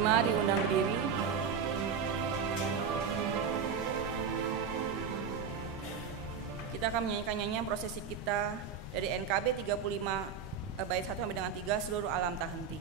Jemaat diundang berdiri. Kita akan menyanyikan nyanyian prosesi kita dari NKB 35 bait 1 sampai dengan 3, seluruh alam tak henti.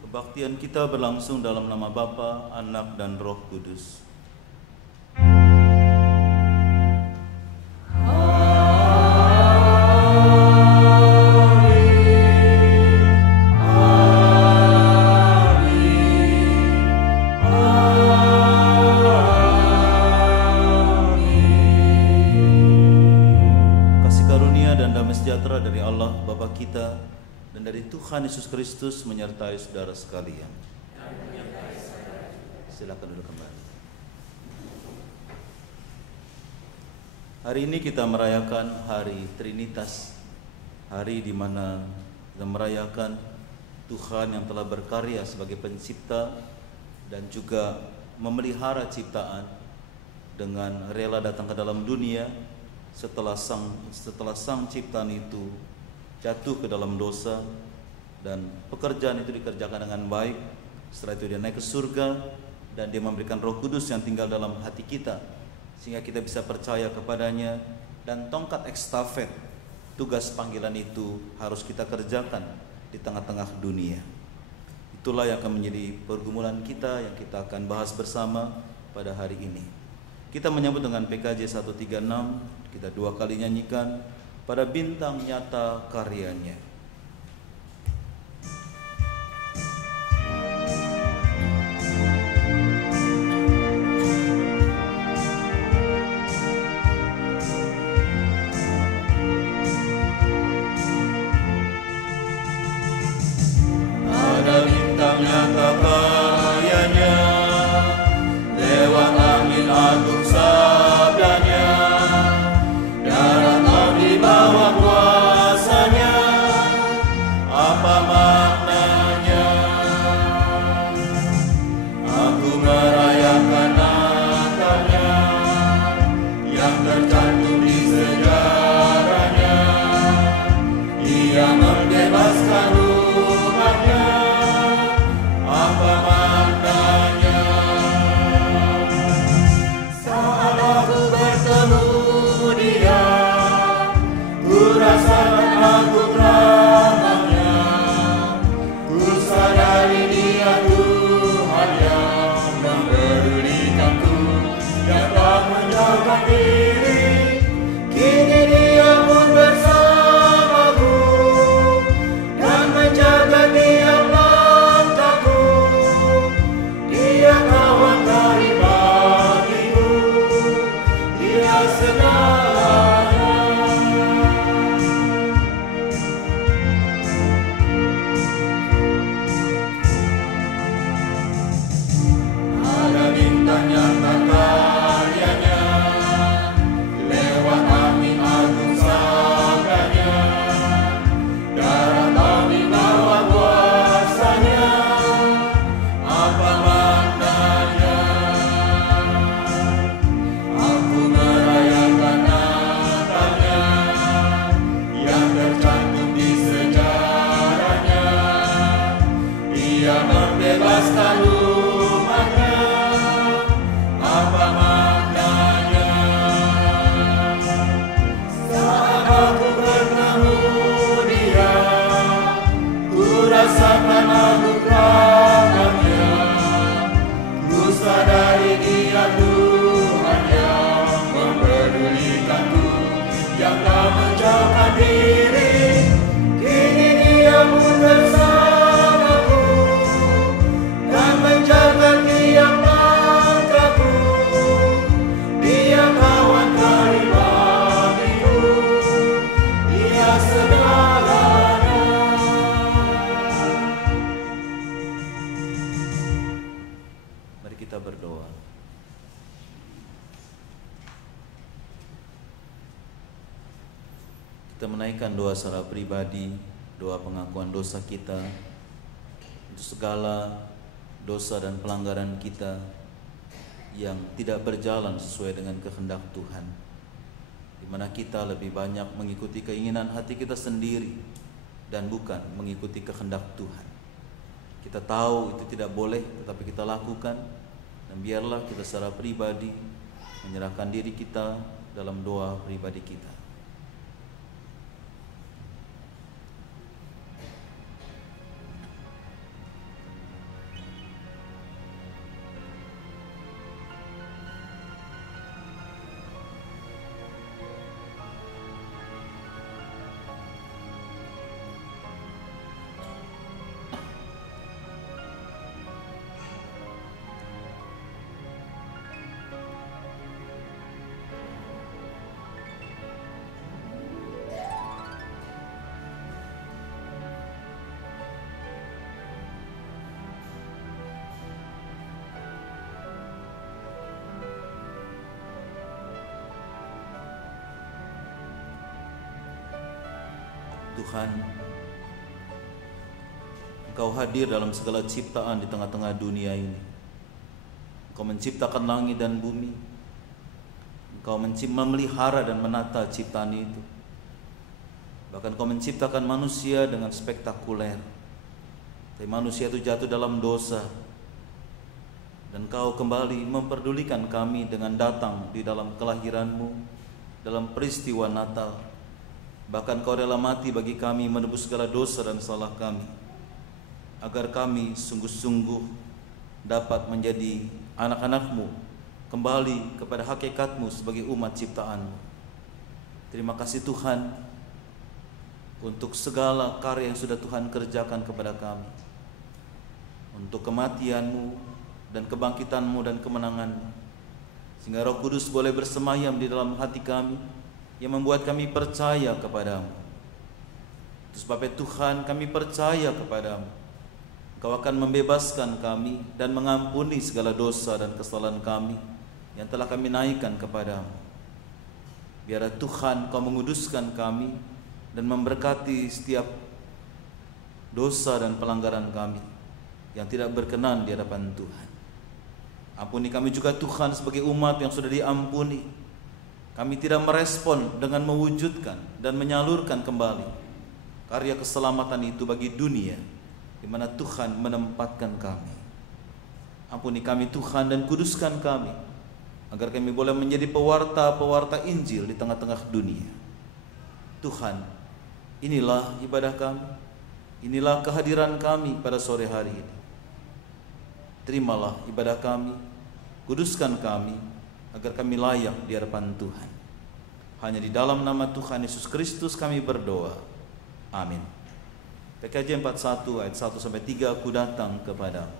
Kebaktian kita berlangsung dalam nama Bapa, Anak, dan Roh Kudus. Kasih karunia dan damai sejahtera dari Allah Bapa kita dan dari Tuhan Yesus Kristus menyertai saudara sekalian. Silakan duduk kembali. Hari ini kita merayakan Hari Trinitas, hari di mana kita merayakan Tuhan yang telah berkarya sebagai pencipta dan juga memelihara ciptaan dengan rela datang ke dalam dunia setelah sang ciptaan itu jatuh ke dalam dosa dan pekerjaan itu dikerjakan dengan baik. Setelah itu dia naik ke surga dan dia memberikan Roh Kudus yang tinggal dalam hati kita sehingga kita bisa percaya kepadanya, dan tongkat ekstafet tugas panggilan itu harus kita kerjakan di tengah-tengah dunia. Itulah yang akan menjadi pergumulan kita yang kita akan bahas bersama pada hari ini. Kita menyambut dengan PKJ 136, kita dua kali nyanyikan pada bintang nyata karyanya. Pada bintang nyata karyanya, lewat angin agung sabdanya, darat di bawah kuasanya, dan nyata karyanya, lewat amin agung sabdanya, darah kami bawa kuasanya, apa maknanya? Aku merayakan Natalnya, yang tercantum di sejarahnya, Dia membebaskan umatnya, apa maknanya? Saat aku bertemu Dia, ku rasakan agung rahmatnya, ku sadari Dia Tuhan yang mempedulikanku, yang tak menjauhkan diri. Kini Dia pun bersamaku dan menjaga tiap langkahku. Dia kawan karib bagiku, Dia segalanya. Mari kita berdoa. Kita menaikkan doa secara pribadi, doa pengakuan dosa kita untuk segala dosa dan pelanggaran kita yang tidak berjalan sesuai dengan kehendak Tuhan, di mana kita lebih banyak mengikuti keinginan hati kita sendiri dan bukan mengikuti kehendak Tuhan. Kita tahu itu tidak boleh, tetapi kita lakukan, dan biarlah kita secara pribadi menyerahkan diri kita dalam doa pribadi kita. Tuhan, Engkau hadir dalam segala ciptaan di tengah-tengah dunia ini. Engkau menciptakan langit dan bumi. Engkau memelihara dan menata ciptaan itu. Bahkan Engkau menciptakan manusia dengan spektakuler. Tapi manusia itu jatuh dalam dosa, dan Engkau kembali memperdulikan kami dengan datang di dalam kelahiran-Mu, dalam peristiwa Natal. Bahkan Kau rela mati bagi kami, menebus segala dosa dan salah kami, agar kami sungguh-sungguh dapat menjadi anak-anak-Mu, kembali kepada hakikat-Mu sebagai umat ciptaan-Mu. Terima kasih Tuhan untuk segala karya yang sudah Tuhan kerjakan kepada kami, untuk kematian-Mu dan kebangkitan-Mu dan kemenangan-Mu, sehingga Roh Kudus boleh bersemayam di dalam hati kami, yang membuat kami percaya kepadamu. Itu sebabnya Tuhan, kami percaya kepadamu. Engkau akan membebaskan kami dan mengampuni segala dosa dan kesalahan kami yang telah kami naikkan kepadamu. Biarlah Tuhan Kau menguduskan kami dan memberkati setiap dosa dan pelanggaran kami yang tidak berkenan di hadapan Tuhan. Ampuni kami juga Tuhan sebagai umat yang sudah diampuni. Kami tidak merespon dengan mewujudkan dan menyalurkan kembali karya keselamatan itu bagi dunia di mana Tuhan menempatkan kami. Ampuni kami Tuhan dan kuduskan kami, agar kami boleh menjadi pewarta-pewarta Injil di tengah-tengah dunia. Tuhan, inilah ibadah kami, inilah kehadiran kami pada sore hari ini. Terimalah ibadah kami, kuduskan kami, agar kami layak di hadapan Tuhan. Hanya di dalam nama Tuhan Yesus Kristus kami berdoa. Amin. PKJ 41 ayat 1-3, Aku datang kepadamu.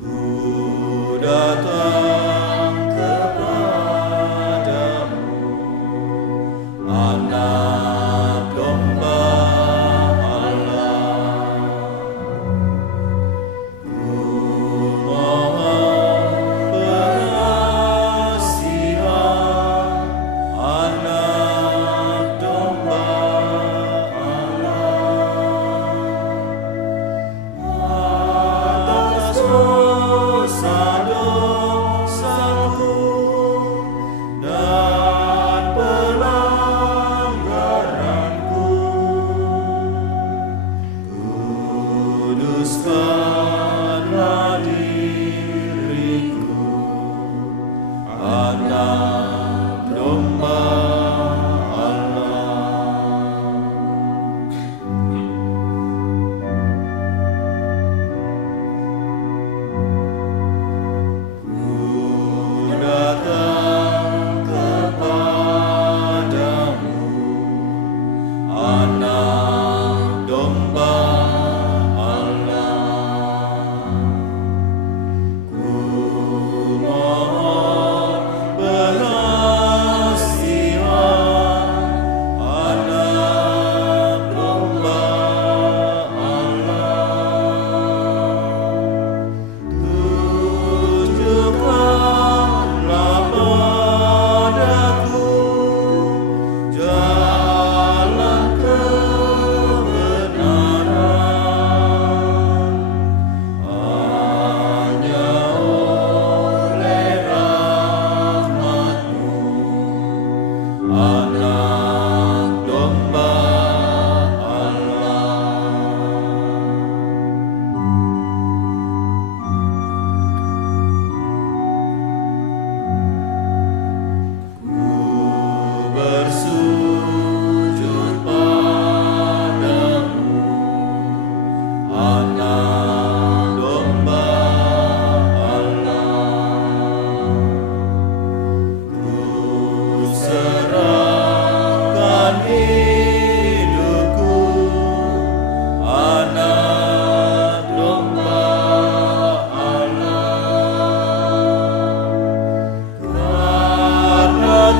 Ku datang kepadamu.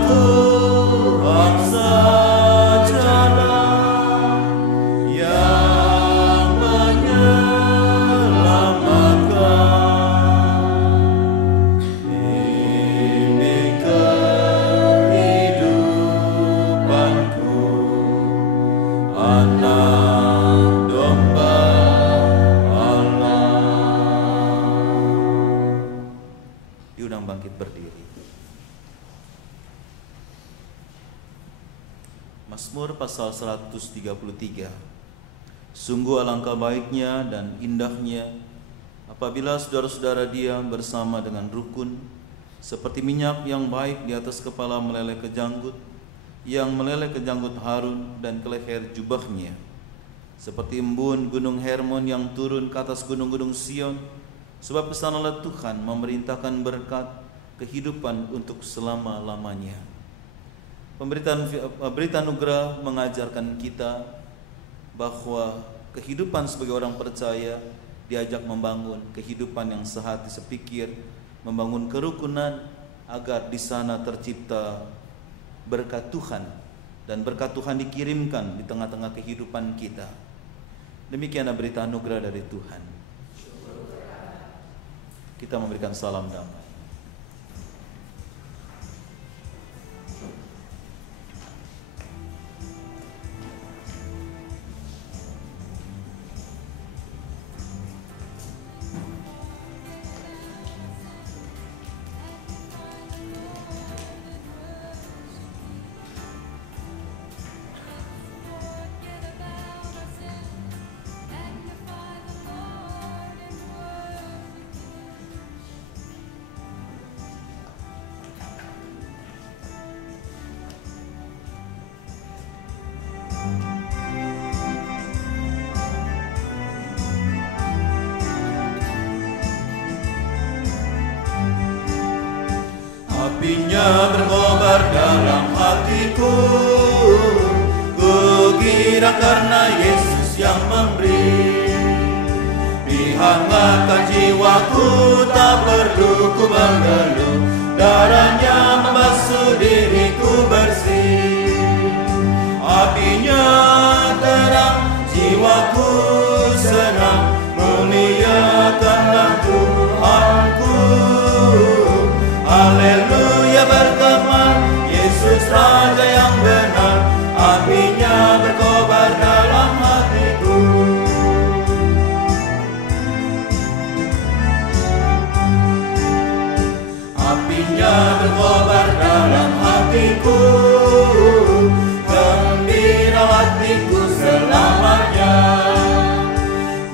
Tuhan sajalah yang menyelamatkan. Ini kehidupanku, anak domba Allah. Diundang bangkit berdiri. Mazmur pasal 133. Sungguh alangkah baiknya dan indahnya apabila saudara-saudara diam bersama dengan rukun, seperti minyak yang baik di atas kepala meleleh ke janggut, yang meleleh ke janggut Harun dan ke leher jubahnya, seperti embun gunung Hermon yang turun ke atas gunung-gunung Sion. Sebab kesanalah Tuhan memerintahkan berkat kehidupan untuk selama-lamanya. Berita anugerah mengajarkan kita bahwa kehidupan sebagai orang percaya diajak membangun kehidupan yang sehati sepikir, membangun kerukunan agar di sana tercipta berkat Tuhan, dan berkat Tuhan dikirimkan di tengah-tengah kehidupan kita. Demikianlah berita anugerah dari Tuhan. Kita memberikan salam damai. Apinya berkobar dalam hatiku, ku kira karena Yesus yang memberi. Dihangatkan jiwaku, tak perlu ku mengeluh, darahnya membasuh diriku bersih. Apinya terang, jiwaku senang, muliakanlah Tuhanku. Haleluya bergema, Yesus Raja yang benar, apinya berkobar dalam hatiku. Apinya berkobar dalam hatiku, gembira hatiku selamanya.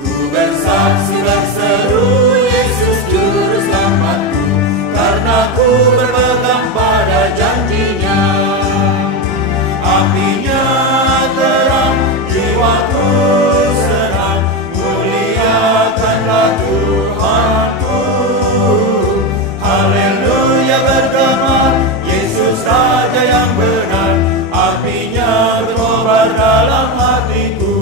Ku bersaksi berseru, Yesus Juru Selamatku, karena ku berpegang pada janjinya. Apinya terang, jiwaku senang, muliakanlah Tuhanku. Haleluya bergema, Yesus Raja yang benar, apinya berkobar dalam hatiku.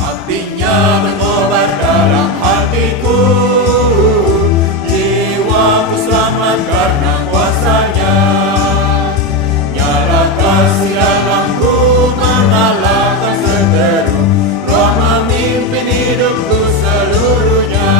Apinya berkobar dalam hatiku, jiwaku selamat karena kuasanya. Nyala kasih dalamku mengalahkan seteru, Roh memimpin hidupku seluruhnya.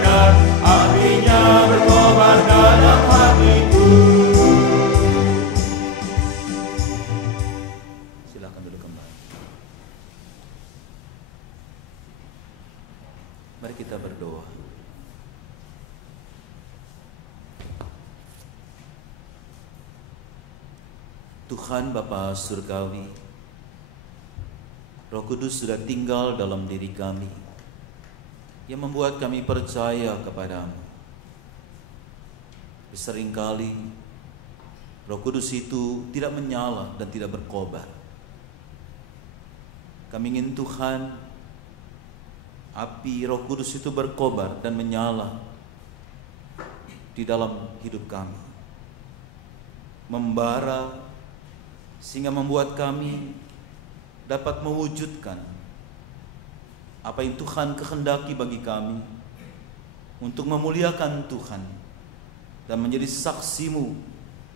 benar, apinya berkobar dalam hatiku. Silakan duduk kembali. Mari kita berdoa. Tuhan Bapa Surgawi, Roh Kudus sudah tinggal dalam diri kami, yang membuat kami percaya kepadamu. Seringkali Roh Kudus itu tidak menyala dan tidak berkobar. Kami ingin Tuhan, api Roh Kudus itu berkobar dan menyala di dalam hidup kami, membara sehingga membuat kami dapat mewujudkan apa yang Tuhan kehendaki bagi kami, untuk memuliakan Tuhan dan menjadi saksi-Mu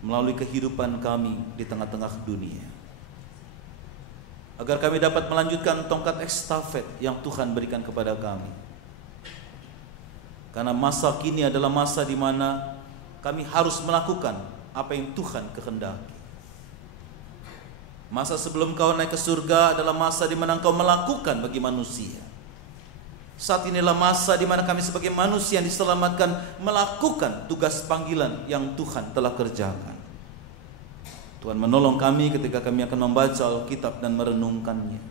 melalui kehidupan kami di tengah-tengah dunia, agar kami dapat melanjutkan tongkat estafet yang Tuhan berikan kepada kami. Karena masa kini adalah masa di mana kami harus melakukan apa yang Tuhan kehendaki. Masa sebelum kau naik ke surga adalah masa di mana engkau melakukan bagi manusia. Saat inilah masa di mana kami sebagai manusia yang diselamatkan melakukan tugas panggilan yang Tuhan telah kerjakan. Tuhan menolong kami ketika kami akan membaca Alkitab dan merenungkannya.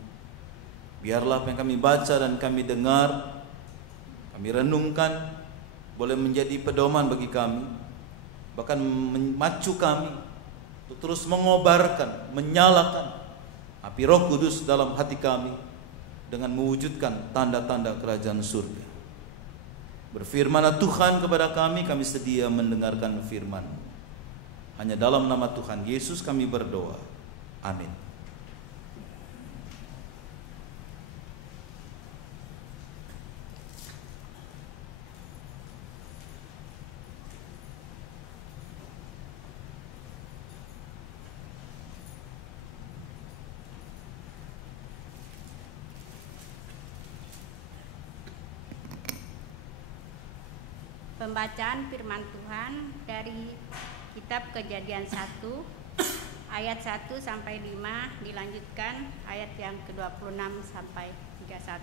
Biarlah apa yang kami baca dan kami dengar, kami renungkan, boleh menjadi pedoman bagi kami, bahkan memacu kami untuk terus mengobarkan, menyalakan api Roh Kudus dalam hati kami dengan mewujudkan tanda-tanda kerajaan surga. Berfirmanlah Tuhan kepada kami sedia mendengarkan firman. Hanya dalam nama Tuhan Yesus kami berdoa. Amin. Pembacaan firman Tuhan dari kitab Kejadian 1 ayat 1 sampai 5, dilanjutkan ayat yang ke-26 sampai 31.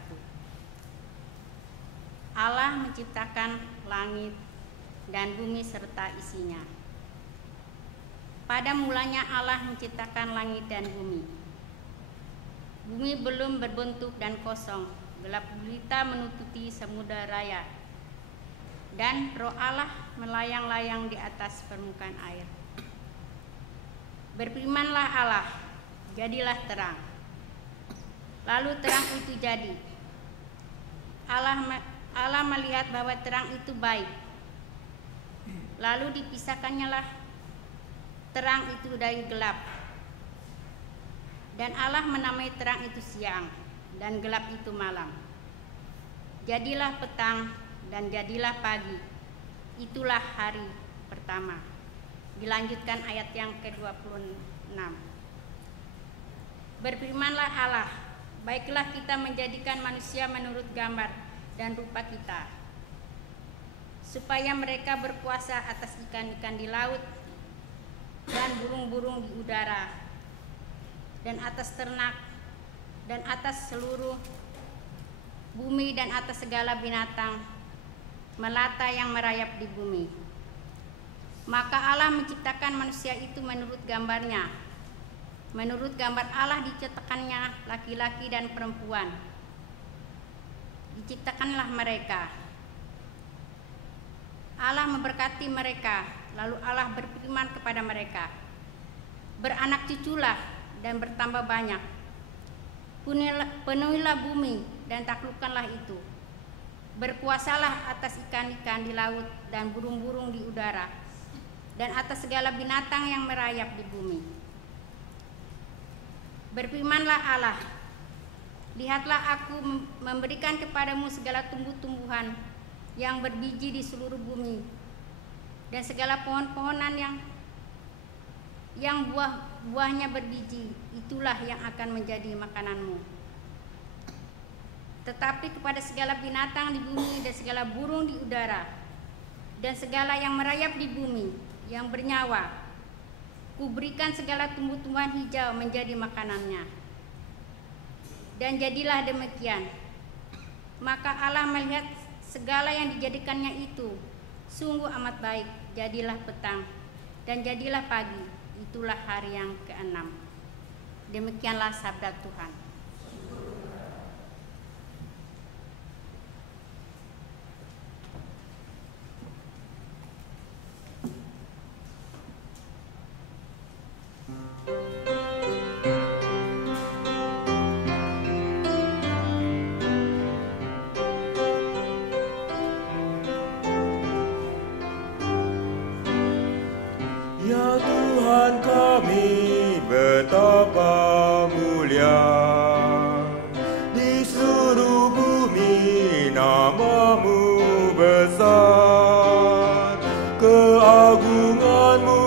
Allah menciptakan langit dan bumi serta isinya. Pada mulanya Allah menciptakan langit dan bumi. Bumi belum berbentuk dan kosong, gelap gulita menutupi samudera raya. Dan Roh Allah melayang-layang di atas permukaan air. Berfirmanlah Allah, jadilah terang. Lalu terang itu jadi. Allah melihat bahwa terang itu baik. Lalu dipisahkannya terang itu dari gelap. Dan Allah menamai terang itu siang, dan gelap itu malam. Jadilah petang dan jadilah pagi. Itulah hari pertama. Dilanjutkan ayat yang ke-26. Berfirmanlah Allah, baiklah kita menjadikan manusia menurut gambar dan rupa kita, supaya mereka berkuasa atas ikan-ikan di laut dan burung-burung di udara, dan atas ternak, dan atas seluruh bumi, dan atas segala binatang melata yang merayap di bumi. Maka Allah menciptakan manusia itu menurut gambarnya. Menurut gambar Allah diciptakannya laki-laki dan perempuan. Diciptakanlah mereka. Allah memberkati mereka, lalu Allah berfirman kepada mereka, beranak cuculah dan bertambah banyak. Penuhilah bumi dan taklukkanlah itu. Berkuasalah atas ikan-ikan di laut dan burung-burung di udara, dan atas segala binatang yang merayap di bumi. Berfirmanlah Allah, lihatlah aku memberikan kepadamu segala tumbuh-tumbuhan yang berbiji di seluruh bumi, dan segala pohon-pohonan yang buah-buahnya berbiji, itulah yang akan menjadi makananmu. tetapi kepada segala binatang di bumi dan segala burung di udara dan segala yang merayap di bumi yang bernyawa, kuberikan segala tumbuh-tumbuhan hijau menjadi makanannya. Dan jadilah demikian. Maka Allah melihat segala yang dijadikannya itu sungguh amat baik. Jadilah petang dan jadilah pagi. Itulah hari yang ke-6. Demikianlah sabda Tuhan. Ya Tuhan kami, betapa mulia di seluruh bumi nama-Mu besar, keagungan-Mu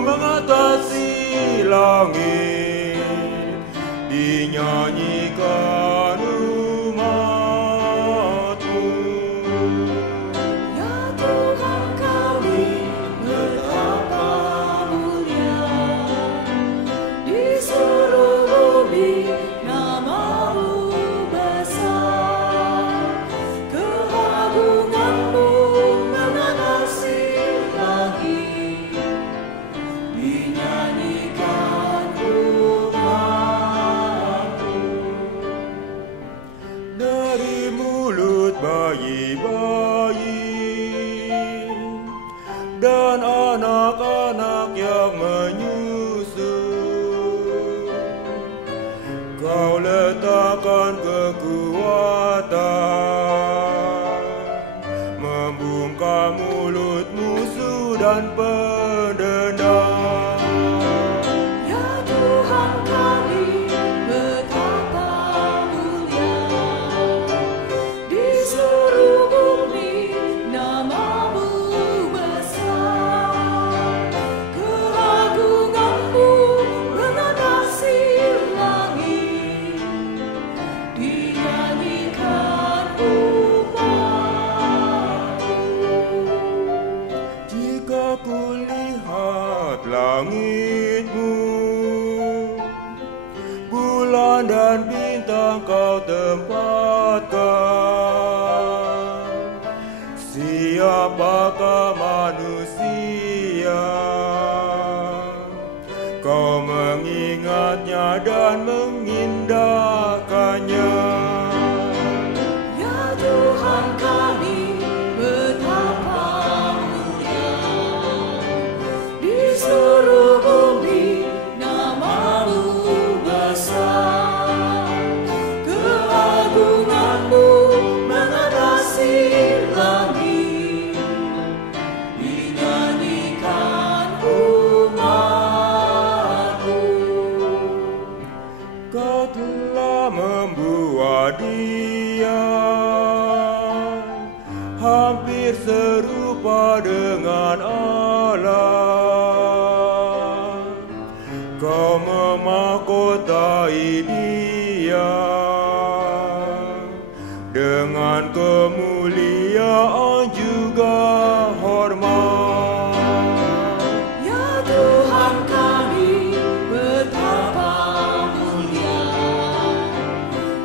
mengatasi langit, dinyanyikan umat-Mu. Ya Tuhan kami, betapa mulia di seluruh bumi nama-Mu besar, keagungan-Mu mengatasi langit, dinyanyikan umat-Mu. Dari mulut bayi-bayi dan anak-anak yang menyusu, Kau letakkan kekuatan, membungkam mulut musuh dan pendendam. Ya Tuhan kami, betapa mulia di seluruh bumi nama-Mu besar, keagungan-Mu mengatasi langit, dinyanyikan umat-Mu. Jika kulihat langit-Mu, bulan dan bintang Kau tempatkan, siapakah manusia? Kau mengingatnya dan mengindahkannya. Ya Tuhan kami, betapa mulia di seluruh bumi nama-Mu besar, keagungan-Mu mengatasi langit, dinyanyikan umat-Mu. Kau telah membuat dia hampir serupa dengan Allah. Kau memahkotai dia dengan kemuliaan juga hormat. Ya Tuhan kami, betapa mulia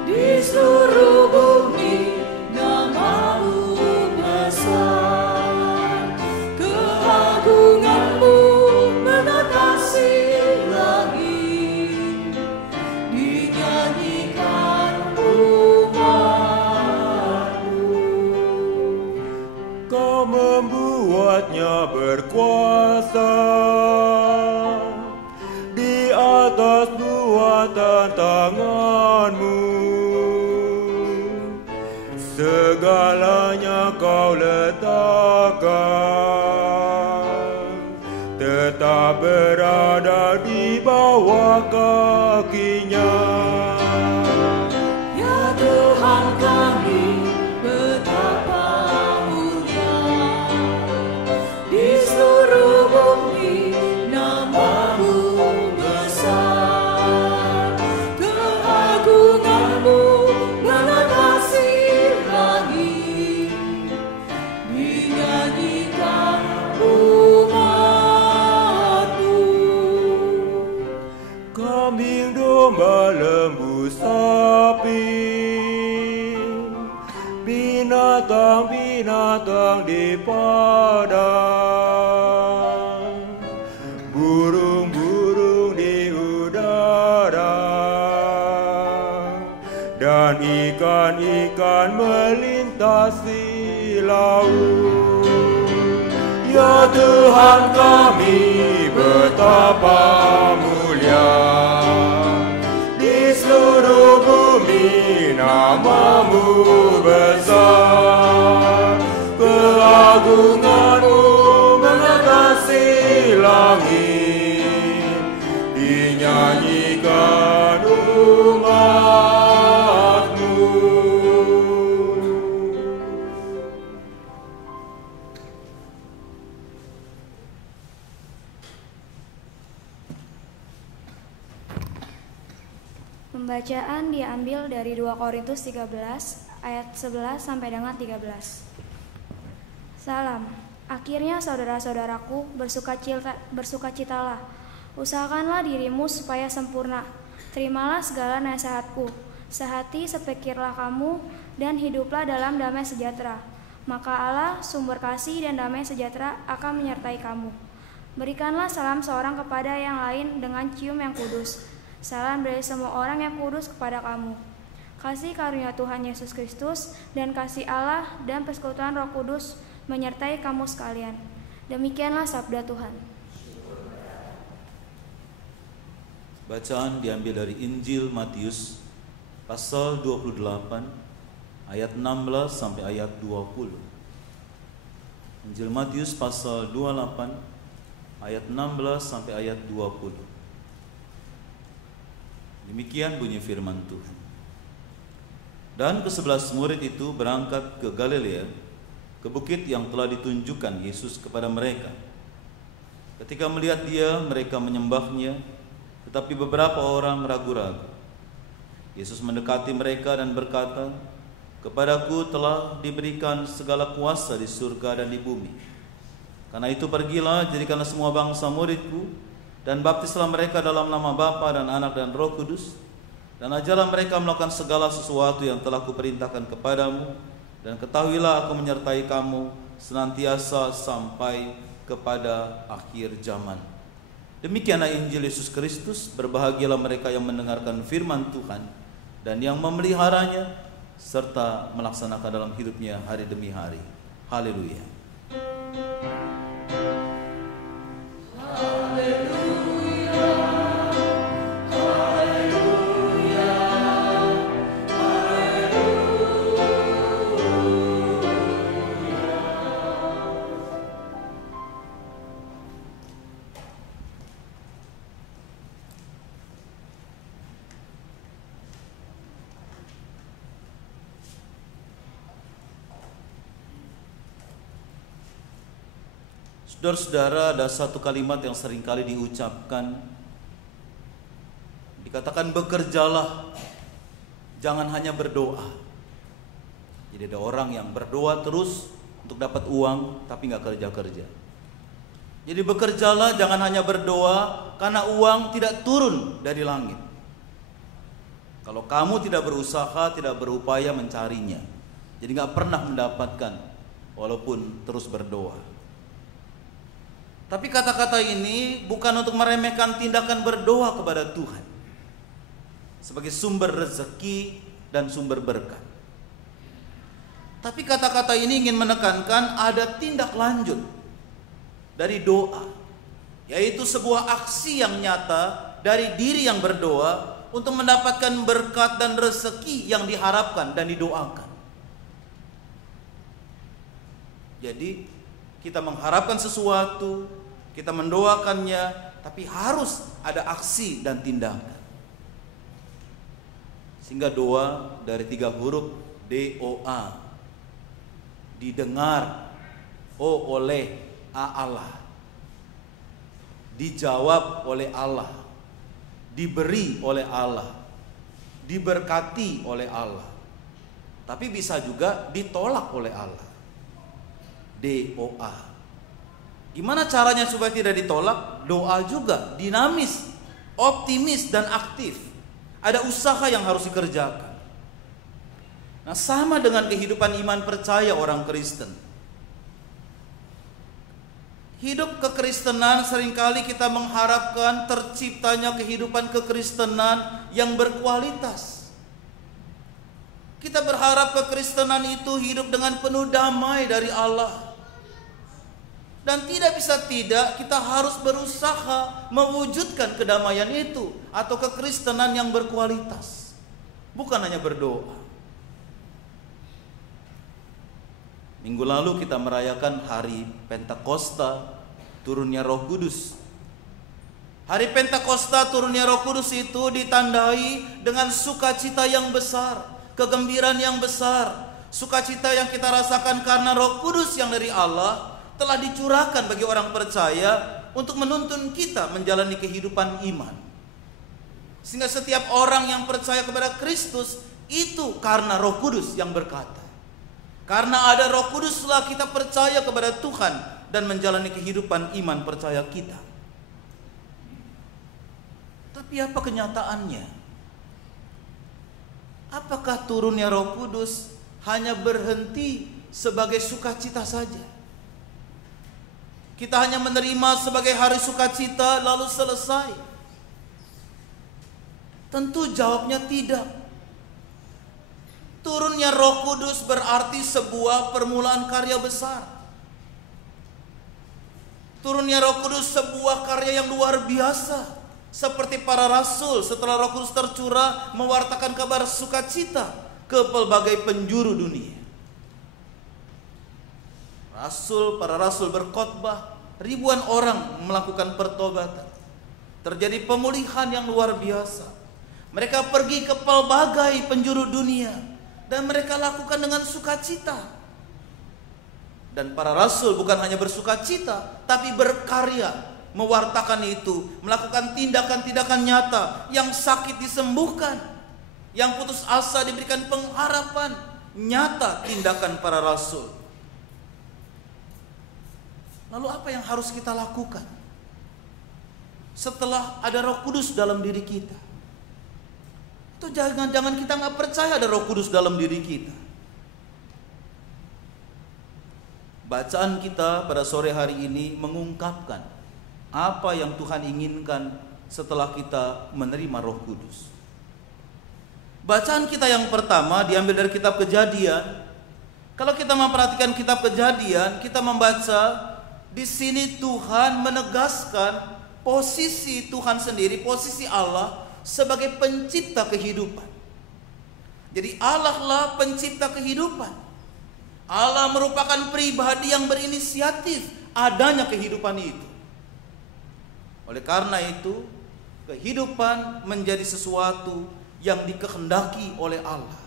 di seluruh bumi nama-Mu besar, keagungan-Mu mengatasi langit, dinyanyikan umat-Mu. Kau membuatnya berkuasa di atas buatan tangan-Mu. Segalanya Kau letakkan, tetap berada di bawah kakinya. Ya Tuhan kami, betapa mulia di seluruh bumi nama-Mu besar, keagungan-Mu mengatasi nyanyikan umat-Mu. Kambing, domba, lembu, sapi, binatang-binatang di padang, burung-burung di udara, dan ikan-ikan melintasi laut. Ya Tuhan kami, betapa mulia di seluruh bumi nama-Mu besar. Keagungan-Mu mengatasi langit, dinyanyikan umat-Mu. Pembacaan diambil dari 2 Korintus 13 ayat 11 sampai dengan 13. Salam. Akhirnya saudara-saudaraku, bersukacitalah. Usahakanlah dirimu supaya sempurna. Terimalah segala nasihatku. Sehati sepikirlah kamu dan hiduplah dalam damai sejahtera. Maka Allah, sumber kasih dan damai sejahtera akan menyertai kamu. Berikanlah salam seorang kepada yang lain dengan cium yang kudus. Salam dari semua orang yang kudus kepada kamu. Kasih karunia Tuhan Yesus Kristus dan kasih Allah dan persekutuan Roh Kudus menyertai kamu sekalian. Demikianlah sabda Tuhan. Bacaan diambil dari Injil Matius pasal 28 ayat 16 sampai ayat 20. Injil Matius pasal 28 ayat 16 sampai ayat 20. Demikian bunyi firman Tuhan. Dan ke-11 murid itu berangkat ke Galilea, ke bukit yang telah ditunjukkan Yesus kepada mereka. Ketika melihat Dia, mereka menyembahnya, tetapi beberapa orang ragu-ragu. Yesus mendekati mereka dan berkata, "Kepadaku telah diberikan segala kuasa di surga dan di bumi. Karena itu pergilah, jadikanlah semua bangsa muridku, dan baptislah mereka dalam nama Bapa dan Anak dan Roh Kudus, dan ajarlah mereka melakukan segala sesuatu yang telah kuperintahkan kepadamu, dan ketahuilah aku menyertai kamu senantiasa sampai kepada akhir zaman." Demikianlah Injil Yesus Kristus. Berbahagialah mereka yang mendengarkan firman Tuhan dan yang memeliharanya serta melaksanakan dalam hidupnya hari demi hari. Haleluya. Saudara-saudara, ada satu kalimat yang seringkali diucapkan, dikatakan bekerjalah, jangan hanya berdoa. Jadi ada orang yang berdoa terus untuk dapat uang tapi nggak kerja-kerja. Jadi bekerjalah, jangan hanya berdoa, karena uang tidak turun dari langit kalau kamu tidak berusaha, tidak berupaya mencarinya. Jadi nggak pernah mendapatkan walaupun terus berdoa. Tapi kata-kata ini bukan untuk meremehkan tindakan berdoa kepada Tuhan sebagai sumber rezeki dan sumber berkat. Tapi kata-kata ini ingin menekankan ada tindak lanjut dari doa, yaitu sebuah aksi yang nyata dari diri yang berdoa untuk mendapatkan berkat dan rezeki yang diharapkan dan didoakan. Jadi kita mengharapkan sesuatu, kita mendoakannya, tapi harus ada aksi dan tindakan. Sehingga doa dari 3 huruf DOA, didengar oleh Allah, dijawab oleh Allah, diberi oleh Allah, diberkati oleh Allah, tapi bisa juga ditolak oleh Allah. DOA. Gimana caranya supaya tidak ditolak? Doa juga, dinamis, optimis dan aktif. Ada usaha yang harus dikerjakan. Nah, sama dengan kehidupan iman percaya orang Kristen. Hidup kekristenan seringkali kita mengharapkan terciptanya kehidupan kekristenan yang berkualitas. Kita berharap kekristenan itu hidup dengan penuh damai dari Allah. Dan tidak bisa tidak, kita harus berusaha mewujudkan kedamaian itu atau kekristenan yang berkualitas. Bukan hanya berdoa. Minggu lalu kita merayakan hari Pentakosta, turunnya Roh Kudus. Hari Pentakosta, turunnya Roh Kudus itu ditandai dengan sukacita yang besar, kegembiraan yang besar, sukacita yang kita rasakan karena Roh Kudus yang dari Allah telah dicurahkan bagi orang percaya untuk menuntun kita menjalani kehidupan iman. Sehingga setiap orang yang percaya kepada Kristus itu karena Roh Kudus yang berkata. Karena ada Roh Kuduslah kita percaya kepada Tuhan dan menjalani kehidupan iman percaya kita. Tapi apa kenyataannya? Apakah turunnya Roh Kudus hanya berhenti sebagai sukacita saja? Kita hanya menerima sebagai hari sukacita lalu selesai? Tentu jawabnya tidak. Turunnya Roh Kudus berarti sebuah permulaan karya besar. Turunnya Roh Kudus sebuah karya yang luar biasa. Seperti para rasul setelah Roh Kudus tercurah mewartakan kabar sukacita ke pelbagai penjuru dunia. Para rasul berkhotbah, ribuan orang melakukan pertobatan. Terjadi pemulihan yang luar biasa. Mereka pergi ke pelbagai penjuru dunia. Dan mereka lakukan dengan sukacita. Dan para rasul bukan hanya bersukacita, tapi berkarya, mewartakan itu, melakukan tindakan-tindakan nyata. Yang sakit disembuhkan, yang putus asa diberikan pengharapan. Nyata tindakan para rasul. Lalu apa yang harus kita lakukan setelah ada Roh Kudus dalam diri kita? Itu jangan kita nggak percaya ada Roh Kudus dalam diri kita. Bacaan kita pada sore hari ini mengungkapkan apa yang Tuhan inginkan setelah kita menerima Roh Kudus. Bacaan kita yang pertama diambil dari kitab Kejadian. Kalau kita memperhatikan kitab Kejadian, kita membaca di sini Tuhan menegaskan posisi Tuhan sendiri, posisi Allah sebagai pencipta kehidupan. Jadi Allah lah pencipta kehidupan. Allah merupakan pribadi yang berinisiatif adanya kehidupan itu. Oleh karena itu, kehidupan menjadi sesuatu yang dikehendaki oleh Allah.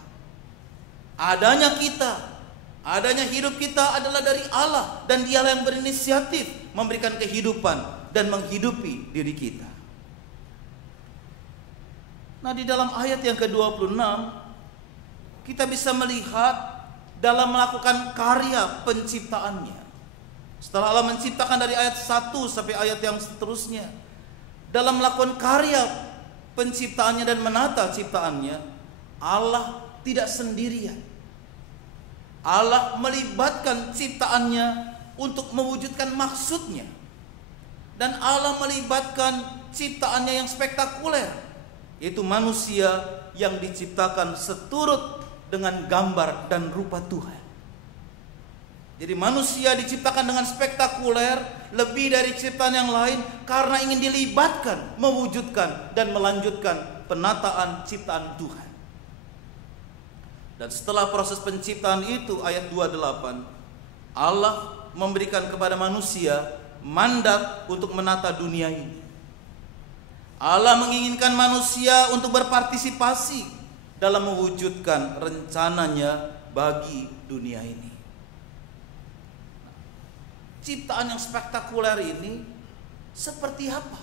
Adanya kita, adanya hidup kita adalah dari Allah, dan Dialah yang berinisiatif memberikan kehidupan dan menghidupi diri kita. Nah, di dalam ayat yang ke-26 kita bisa melihat dalam melakukan karya penciptaannya. Setelah Allah menciptakan dari ayat 1 sampai ayat yang seterusnya, dalam melakukan karya penciptaannya dan menata ciptaannya, Allah tidak sendirian. Allah melibatkan ciptaannya untuk mewujudkan maksudnya. Dan Allah melibatkan ciptaannya yang spektakuler, yaitu manusia yang diciptakan seturut dengan gambar dan rupa Tuhan. Jadi manusia diciptakan dengan spektakuler, lebih dari ciptaan yang lain, karena ingin dilibatkan, mewujudkan dan melanjutkan penataan ciptaan Tuhan. Dan setelah proses penciptaan itu, ayat 28, Allah memberikan kepada manusia mandat untuk menata dunia ini. Allah menginginkan manusia untuk berpartisipasi dalam mewujudkan rencananya bagi dunia ini. Ciptaan yang spektakuler ini seperti apa?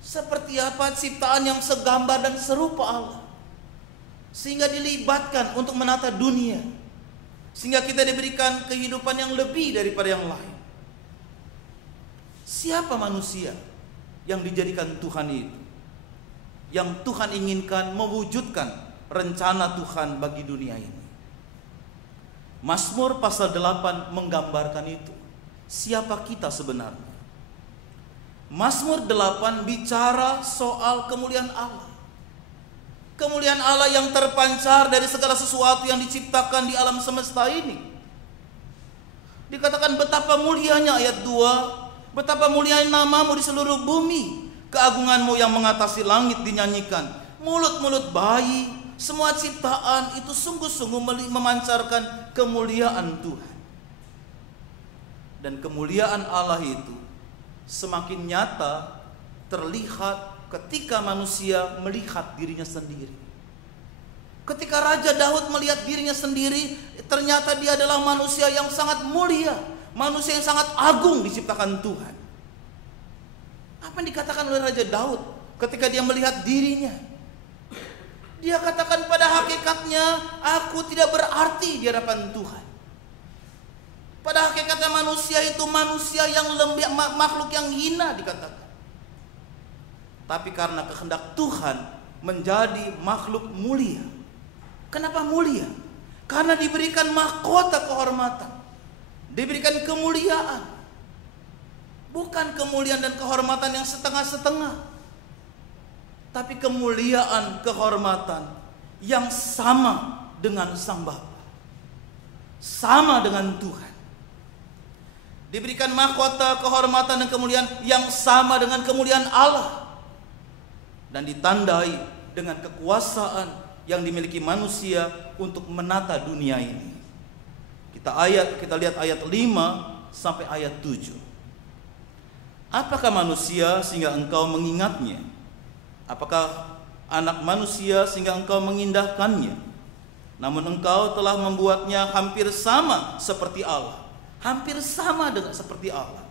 Seperti apa ciptaan yang segambar dan serupa Allah, sehingga dilibatkan untuk menata dunia. sehingga kita diberikan kehidupan yang lebih daripada yang lain. Siapa manusia yang dijadikan Tuhan itu? Yang Tuhan inginkan mewujudkan rencana Tuhan bagi dunia ini. Mazmur pasal 8 menggambarkan itu. Siapa kita sebenarnya? Mazmur 8 bicara soal kemuliaan Allah. Kemuliaan Allah yang terpancar dari segala sesuatu yang diciptakan di alam semesta ini. Dikatakan betapa mulianya ayat 2, betapa mulianya namamu di seluruh bumi. Keagunganmu yang mengatasi langit dinyanyikan. Mulut-mulut bayi, semua ciptaan itu sungguh-sungguh memancarkan kemuliaan Tuhan. Dan kemuliaan Allah itu semakin nyata terlihat ketika manusia melihat dirinya sendiri. Ketika Raja Daud melihat dirinya sendiri, ternyata dia adalah manusia yang sangat mulia, manusia yang sangat agung diciptakan Tuhan. Apa yang dikatakan oleh Raja Daud ketika dia melihat dirinya? Dia katakan pada hakikatnya aku tidak berarti di hadapan Tuhan. Pada hakikatnya manusia itu manusia yang lembek, makhluk yang hina dikatakan. Tapi karena kehendak Tuhan menjadi makhluk mulia. Kenapa mulia? Karena diberikan mahkota kehormatan, diberikan kemuliaan. Bukan kemuliaan dan kehormatan yang setengah-setengah, tapi kemuliaan kehormatan yang sama dengan Sang Bapa, sama dengan Tuhan. Diberikan mahkota kehormatan dan kemuliaan yang sama dengan kemuliaan Allah, dan ditandai dengan kekuasaan yang dimiliki manusia untuk menata dunia ini. Kita lihat ayat 5 sampai ayat 7. Apakah manusia sehingga engkau mengingatnya? Apakah anak manusia sehingga engkau mengindahkannya? Namun engkau telah membuatnya hampir sama seperti Allah. Hampir sama dengan seperti Allah.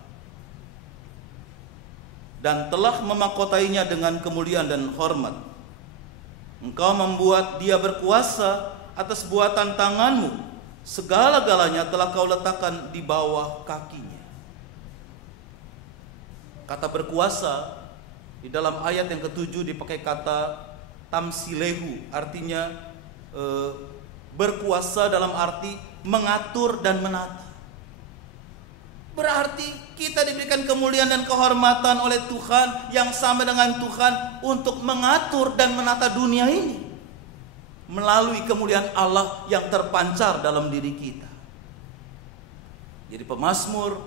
Dan telah memahkotainya dengan kemuliaan dan hormat. Engkau membuat dia berkuasa atas buatan tanganmu. Segala-galanya telah kau letakkan di bawah kakinya. Kata berkuasa di dalam ayat yang ke-7 dipakai kata tamsilehu, artinya berkuasa dalam arti mengatur dan menata. Berarti kita diberikan kemuliaan dan kehormatan oleh Tuhan yang sama dengan Tuhan untuk mengatur dan menata dunia ini melalui kemuliaan Allah yang terpancar dalam diri kita. Jadi pemazmur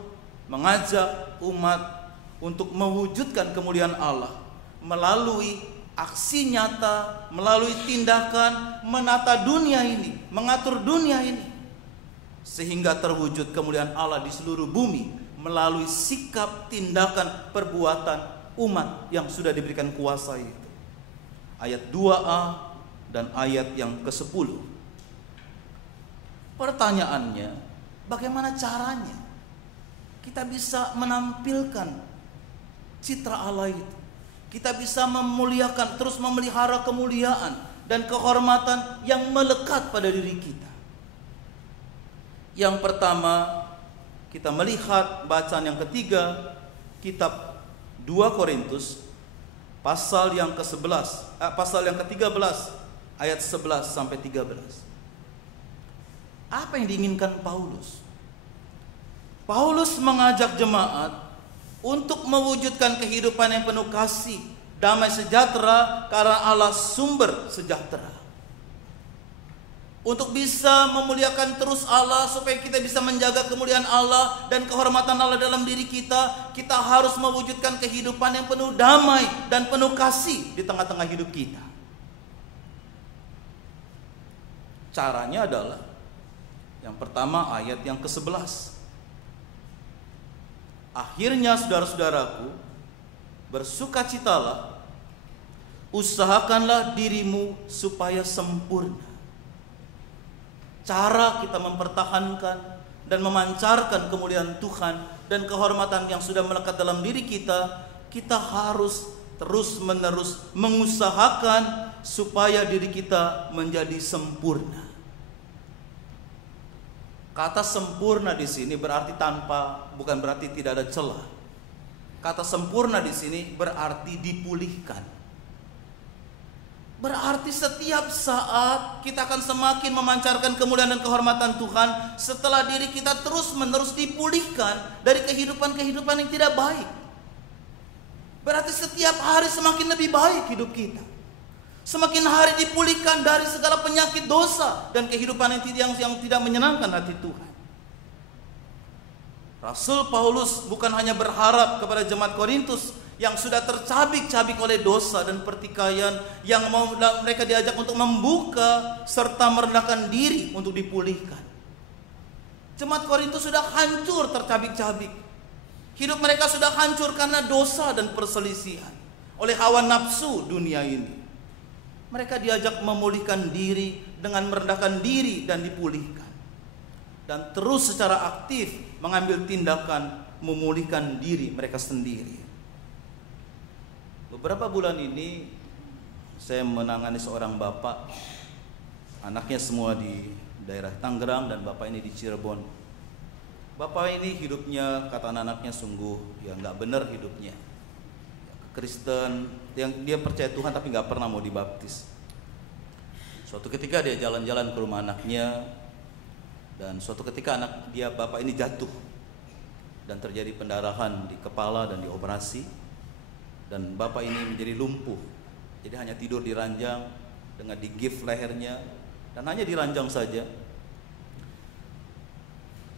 mengajak umat untuk mewujudkan kemuliaan Allah melalui aksi nyata, melalui tindakan menata dunia ini, mengatur dunia ini, sehingga terwujud kemuliaan Allah di seluruh bumi melalui sikap, tindakan, perbuatan umat yang sudah diberikan kuasa itu. Ayat 2a dan ayat yang ke-10. Pertanyaannya, bagaimana caranya kita bisa menampilkan citra Allah itu? Kita bisa memuliakan, terus memelihara kemuliaan dan kehormatan yang melekat pada diri kita. Yang pertama, kita melihat bacaan yang ketiga, kitab 2 Korintus pasal yang ke-11, pasal yang ke-13 ayat 11 sampai 13. Apa yang diinginkan Paulus? Paulus mengajak jemaat untuk mewujudkan kehidupan yang penuh kasih, damai sejahtera karena Allah sumber sejahtera. Untuk bisa memuliakan terus Allah, supaya kita bisa menjaga kemuliaan Allah dan kehormatan Allah dalam diri kita, kita harus mewujudkan kehidupan yang penuh damai dan penuh kasih di tengah-tengah hidup kita. Caranya adalah yang pertama ayat yang ke-11. Akhirnya saudara-saudaraku, bersukacitalah, usahakanlah dirimu supaya sempurna. Cara kita mempertahankan dan memancarkan kemuliaan Tuhan dan kehormatan yang sudah melekat dalam diri kita, kita harus terus-menerus mengusahakan supaya diri kita menjadi sempurna. Kata sempurna di sini berarti tanpa, bukan berarti tidak ada celah. Kata sempurna di sini berarti dipulihkan. Berarti setiap saat kita akan semakin memancarkan kemuliaan dan kehormatan Tuhan setelah diri kita terus-menerus dipulihkan dari kehidupan-kehidupan yang tidak baik. Berarti setiap hari semakin lebih baik hidup kita. Semakin hari dipulihkan dari segala penyakit dosa dan kehidupan yang tidak menyenangkan hati Tuhan. Rasul Paulus bukan hanya berharap kepada jemaat Korintus yang sudah tercabik-cabik oleh dosa dan pertikaian, yang mau mereka diajak untuk membuka serta merendahkan diri untuk dipulihkan. Jemaat Korintus sudah hancur tercabik-cabik. Hidup mereka sudah hancur karena dosa dan perselisihan oleh hawa nafsu dunia ini. Mereka diajak memulihkan diri dengan merendahkan diri dan dipulihkan. Dan terus secara aktif mengambil tindakan memulihkan diri mereka sendiri. Beberapa bulan ini saya menangani seorang bapak. Anaknya semua di daerah Tangerang dan bapak ini di Cirebon. Bapak ini hidupnya, kata anak-anaknya, sungguh ya nggak benar hidupnya. Kristen, yang dia percaya Tuhan tapi nggak pernah mau dibaptis. Suatu ketika dia jalan-jalan ke rumah anaknya, dan suatu ketika anak dia, bapak ini, jatuh dan terjadi pendarahan di kepala dan dioperasi, dan bapak ini menjadi lumpuh. Jadi hanya tidur di ranjang dengan digift lehernya, dan hanya di ranjang saja.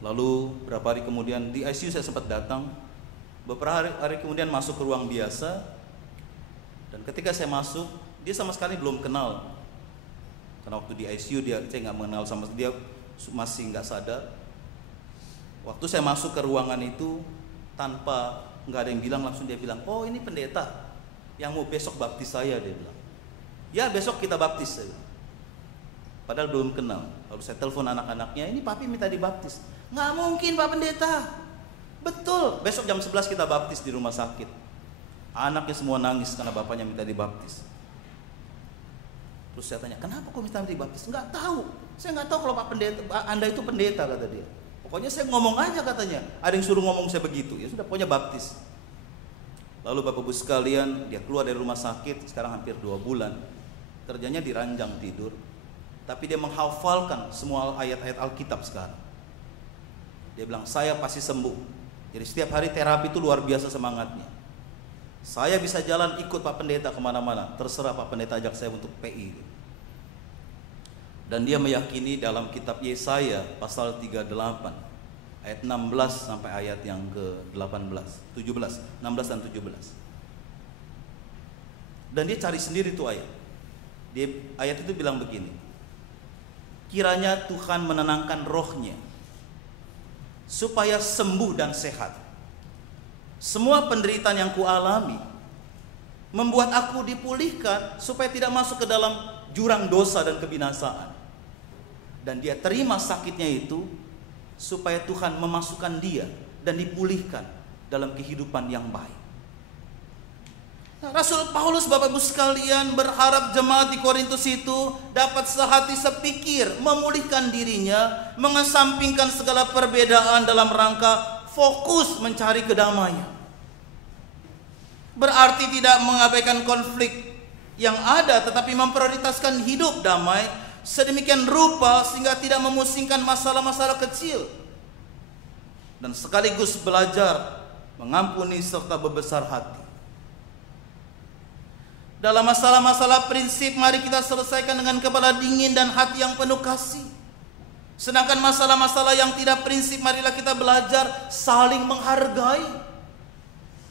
Lalu beberapa hari kemudian di ICU saya sempat datang. Beberapa hari kemudian masuk ke ruang biasa, dan ketika saya masuk, dia sama sekali belum kenal. Karena waktu di ICU saya nggak mengenal sama dia, masih nggak sadar. Waktu saya masuk ke ruangan itu, tanpa nggak ada yang bilang, langsung dia bilang, oh ini pendeta yang mau besok baptis saya, dia bilang. Ya besok kita baptis, saya bilang. Padahal belum kenal. Lalu saya telepon anak-anaknya, ini papi minta dibaptis. Nggak mungkin Pak Pendeta. Betul, besok jam 11 kita baptis di rumah sakit. Anaknya semua nangis karena bapaknya minta dibaptis. Terus saya tanya, kenapa kok minta dibaptis? Enggak tahu. Saya enggak tahu kalau Pak Pendeta, Anda itu pendeta, kata dia. Pokoknya saya ngomong aja, katanya. Ada yang suruh ngomong saya begitu. Ya sudah, pokoknya baptis. Lalu Bapak Ibu sekalian, dia keluar dari rumah sakit sekarang hampir 2 bulan. Kerjanya di ranjang tidur. Tapi dia menghafalkan semua ayat-ayat Alkitab sekarang. Dia bilang, saya pasti sembuh. Jadi setiap hari terapi itu luar biasa semangatnya. Saya bisa jalan ikut Pak Pendeta kemana-mana. Terserah Pak Pendeta ajak saya untuk PI. Dan dia meyakini dalam kitab Yesaya pasal 38 ayat 16 sampai ayat yang ke-18, 17, 16 dan 17. Dan dia cari sendiri tuh ayat. Ayat itu bilang begini. Kiranya Tuhan menenangkan rohnya supaya sembuh dan sehat. Semua penderitaan yang kualami membuat aku dipulihkan supaya tidak masuk ke dalam jurang dosa dan kebinasaan. Dan dia terima sakitnya itu supaya Tuhan memasukkan dia dan dipulihkan dalam kehidupan yang baik. Rasul Paulus, Bapak Ibu sekalian, berharap jemaat di Korintus itu dapat sehati sepikir, memulihkan dirinya, mengesampingkan segala perbedaan dalam rangka fokus mencari kedamaian. Berarti tidak mengabaikan konflik yang ada, tetapi memprioritaskan hidup damai sedemikian rupa sehingga tidak memusingkan masalah-masalah kecil, dan sekaligus belajar mengampuni serta berbesar hati. Dalam masalah-masalah prinsip, mari kita selesaikan dengan kepala dingin dan hati yang penuh kasih. Sedangkan masalah-masalah yang tidak prinsip, marilah kita belajar saling menghargai.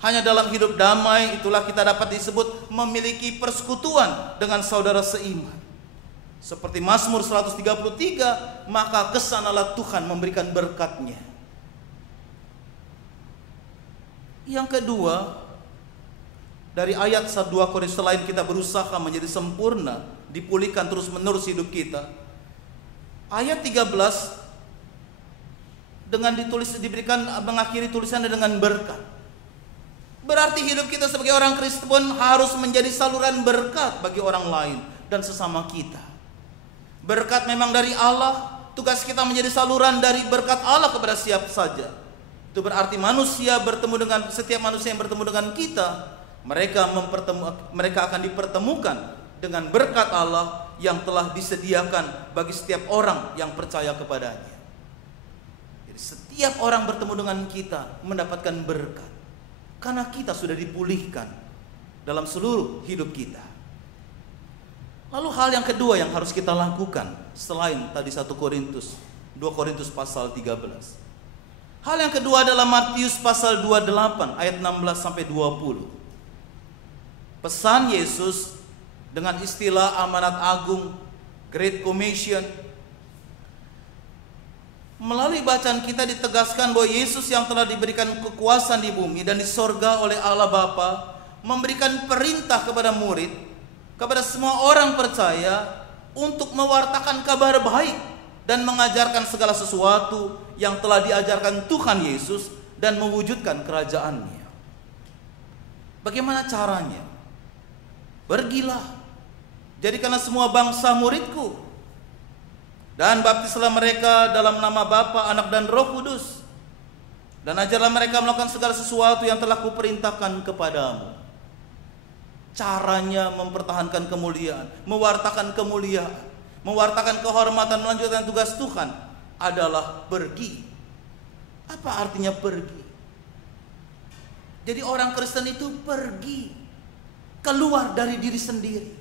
Hanya dalam hidup damai itulah kita dapat disebut memiliki persekutuan dengan saudara seiman. Seperti Mazmur 133, maka kesanalah Tuhan memberikan berkat-Nya. Yang kedua, dari ayat 2 Korintus, selain kita berusaha menjadi sempurna, dipulihkan terus-menerus hidup kita, ayat 13 dengan diberikan, mengakhiri tulisannya dengan berkat. Berarti hidup kita sebagai orang Kristen pun harus menjadi saluran berkat bagi orang lain dan sesama kita. Berkat memang dari Allah, tugas kita menjadi saluran dari berkat Allah kepada siapa saja. Itu berarti setiap manusia yang bertemu dengan kita, mereka akan dipertemukan dengan berkat Allah yang telah disediakan bagi setiap orang yang percaya kepadanya. Jadi setiap orang bertemu dengan kita mendapatkan berkat, karena kita sudah dipulihkan dalam seluruh hidup kita. Lalu hal yang kedua yang harus kita lakukan selain tadi 2 Korintus pasal 13. Hal yang kedua adalah Matius pasal 28 ayat 16 sampai 20. Pesan Yesus dengan istilah amanat agung, Great Commission. Melalui bacaan kita ditegaskan bahwa Yesus yang telah diberikan kekuasaan di bumi dan di sorga oleh Allah Bapa memberikan perintah kepada murid, kepada semua orang percaya untuk mewartakan kabar baik dan mengajarkan segala sesuatu yang telah diajarkan Tuhan Yesus dan mewujudkan kerajaan-Nya. Bagaimana caranya? Pergilah, jadikanlah semua bangsa muridku, dan baptislah mereka dalam nama Bapa, Anak dan Roh Kudus, dan ajarlah mereka melakukan segala sesuatu yang telah kuperintahkan kepadamu. Caranya mempertahankan kemuliaan, mewartakan kemuliaan, mewartakan kehormatan, melanjutkan tugas Tuhan adalah pergi. Apa artinya pergi? Jadi orang Kristen itu pergi, keluar dari diri sendiri,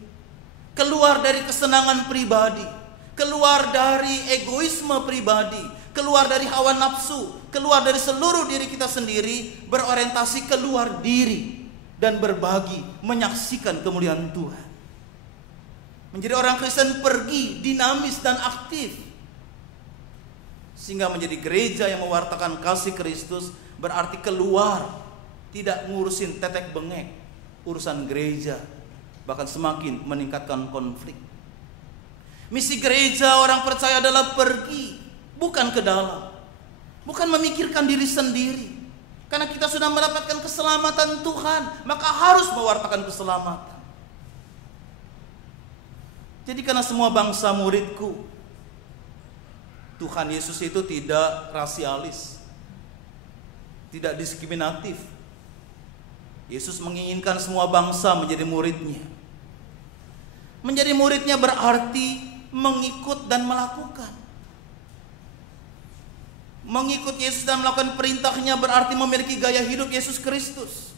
keluar dari kesenangan pribadi, keluar dari egoisme pribadi, keluar dari hawa nafsu, keluar dari seluruh diri kita sendiri, berorientasi keluar diri dan berbagi, menyaksikan kemuliaan Tuhan. Menjadi orang Kristen pergi, dinamis dan aktif, sehingga menjadi gereja yang mewartakan kasih Kristus. Berarti keluar, tidak ngurusin tetek bengek urusan gereja, bahkan semakin meningkatkan konflik. Misi gereja orang percaya adalah pergi, bukan ke dalam, bukan memikirkan diri sendiri. Karena kita sudah mendapatkan keselamatan Tuhan, maka harus mewartakan keselamatan. Jadi karena semua bangsa muridku, Tuhan Yesus itu tidak rasialis, tidak diskriminatif. Yesus menginginkan semua bangsa menjadi muridnya. Menjadi muridnya berarti mengikut dan melakukan. Mengikut Yesus dan melakukan perintahnya berarti memiliki gaya hidup Yesus Kristus.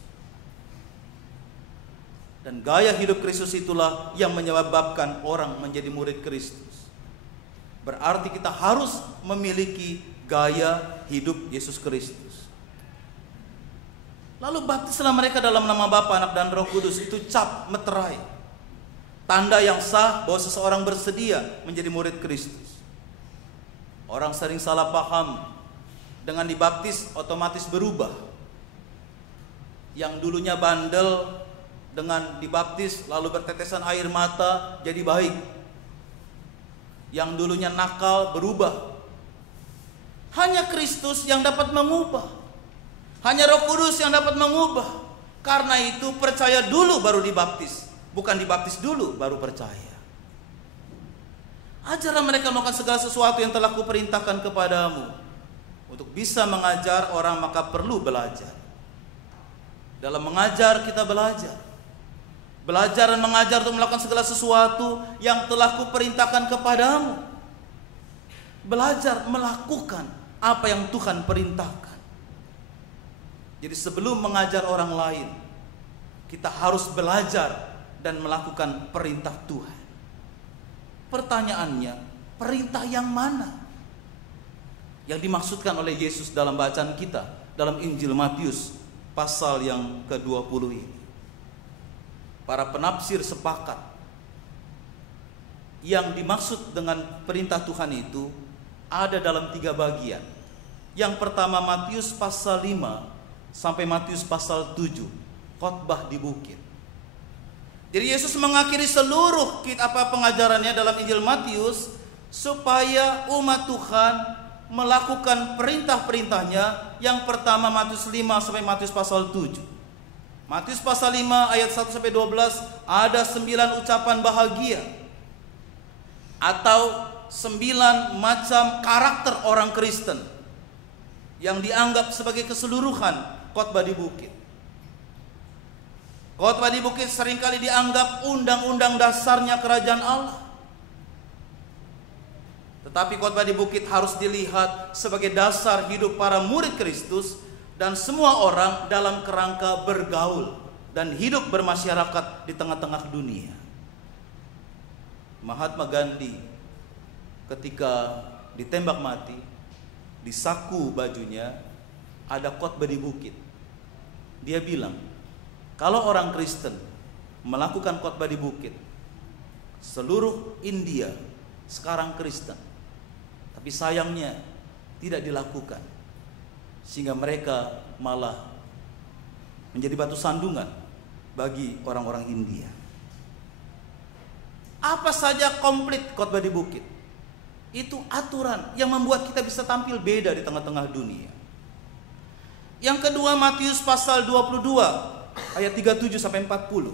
Dan gaya hidup Kristus itulah yang menyebabkan orang menjadi murid Kristus. Berarti kita harus memiliki gaya hidup Yesus Kristus. Lalu baptislah mereka dalam nama Bapa, Anak dan Roh Kudus. Itu cap meterai, tanda yang sah bahwa seseorang bersedia menjadi murid Kristus. Orang sering salah paham, dengan dibaptis otomatis berubah. Yang dulunya bandel, dengan dibaptis lalu bertetesan air mata jadi baik. Yang dulunya nakal berubah. Hanya Kristus yang dapat mengubah. Hanya Roh Kudus yang dapat mengubah. Karena itu percaya dulu baru dibaptis, bukan dibaptis dulu baru percaya. Ajarlah mereka melakukan segala sesuatu yang telah kuperintahkan kepadamu. Untuk bisa mengajar orang maka perlu belajar. Dalam mengajar kita belajar. Belajar dan mengajar untuk melakukan segala sesuatu yang telah kuperintahkan kepadamu. Belajar melakukan apa yang Tuhan perintahkan. Jadi sebelum mengajar orang lain, kita harus belajar dan melakukan perintah Tuhan. Pertanyaannya, perintah yang mana yang dimaksudkan oleh Yesus dalam bacaan kita dalam Injil Matius pasal yang ke-20 ini? Para penafsir sepakat yang dimaksud dengan perintah Tuhan itu ada dalam 3 bagian. Yang pertama Matius pasal 5 sampai Matius pasal 7, khotbah di bukit. Jadi Yesus mengakhiri seluruh pengajarannya dalam Injil Matius supaya umat Tuhan melakukan perintah-perintahnya. Yang pertama Matius 5 sampai Matius pasal 7. Matius pasal 5 ayat 1 sampai 12 ada 9 ucapan bahagia atau 9 macam karakter orang Kristen yang dianggap sebagai keseluruhan khotbah di bukit. Khotbah di bukit seringkali dianggap undang-undang dasarnya kerajaan Allah. Tetapi khotbah di bukit harus dilihat sebagai dasar hidup para murid Kristus dan semua orang dalam kerangka bergaul dan hidup bermasyarakat di tengah-tengah dunia. Mahatma Gandhi ketika ditembak mati, di saku bajunya ada khotbah di bukit. Dia bilang, kalau orang Kristen melakukan khotbah di bukit, seluruh India sekarang Kristen. Tapi sayangnya tidak dilakukan, sehingga mereka malah menjadi batu sandungan bagi orang-orang India. Apa saja komplit khotbah di bukit? Itu aturan yang membuat kita bisa tampil beda di tengah-tengah dunia. Yang kedua, Matius pasal 22 ayat 37 sampai 40.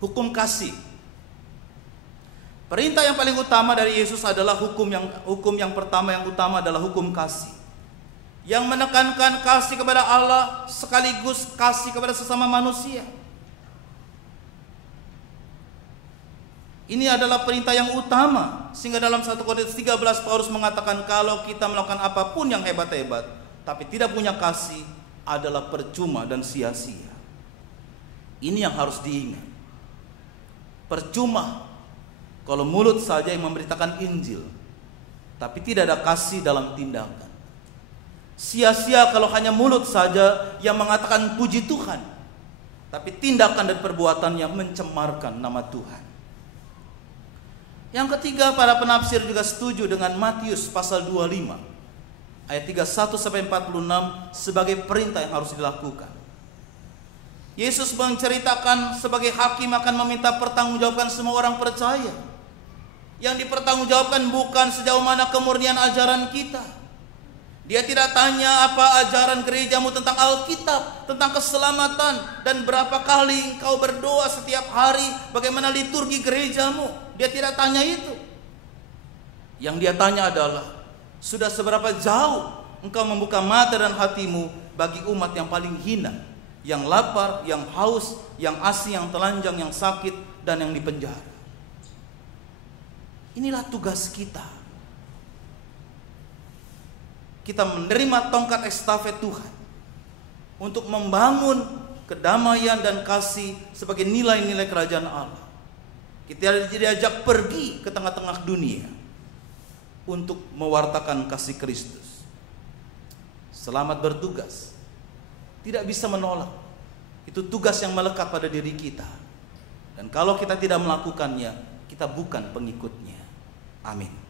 Hukum kasih. Perintah yang paling utama dari Yesus adalah hukum yang pertama yang utama adalah hukum kasih. Yang menekankan kasih kepada Allah sekaligus kasih kepada sesama manusia. Ini adalah perintah yang utama, sehingga dalam 1 Korintus 13 Paulus mengatakan kalau kita melakukan apapun yang hebat-hebat tapi tidak punya kasih adalah percuma dan sia-sia. Ini yang harus diingat. Percuma kalau mulut saja yang memberitakan Injil, tapi tidak ada kasih dalam tindakan. Sia-sia kalau hanya mulut saja yang mengatakan puji Tuhan, tapi tindakan dan perbuatannya mencemarkan nama Tuhan. Yang ketiga, para penafsir juga setuju dengan Matius pasal 25 ayat 31 sampai 46 sebagai perintah yang harus dilakukan. Yesus menceritakan sebagai hakim akan meminta pertanggungjawaban semua orang percaya. Yang dipertanggungjawabkan bukan sejauh mana kemurnian ajaran kita. Dia tidak tanya apa ajaran gerejamu tentang Alkitab, tentang keselamatan, dan berapa kali engkau berdoa setiap hari, bagaimana liturgi gerejamu. Dia tidak tanya itu. Yang dia tanya adalah, sudah seberapa jauh engkau membuka mata dan hatimu bagi umat yang paling hina, yang lapar, yang haus, yang asing, yang telanjang, yang sakit, dan yang dipenjara. Inilah tugas kita. Kita menerima tongkat estafet Tuhan untuk membangun kedamaian dan kasih sebagai nilai-nilai kerajaan Allah. Kita diajak pergi ke tengah-tengah dunia untuk mewartakan kasih Kristus. Selamat bertugas. Tidak bisa menolak. Itu tugas yang melekat pada diri kita. Dan kalau kita tidak melakukannya, kita bukan pengikutnya. Amin.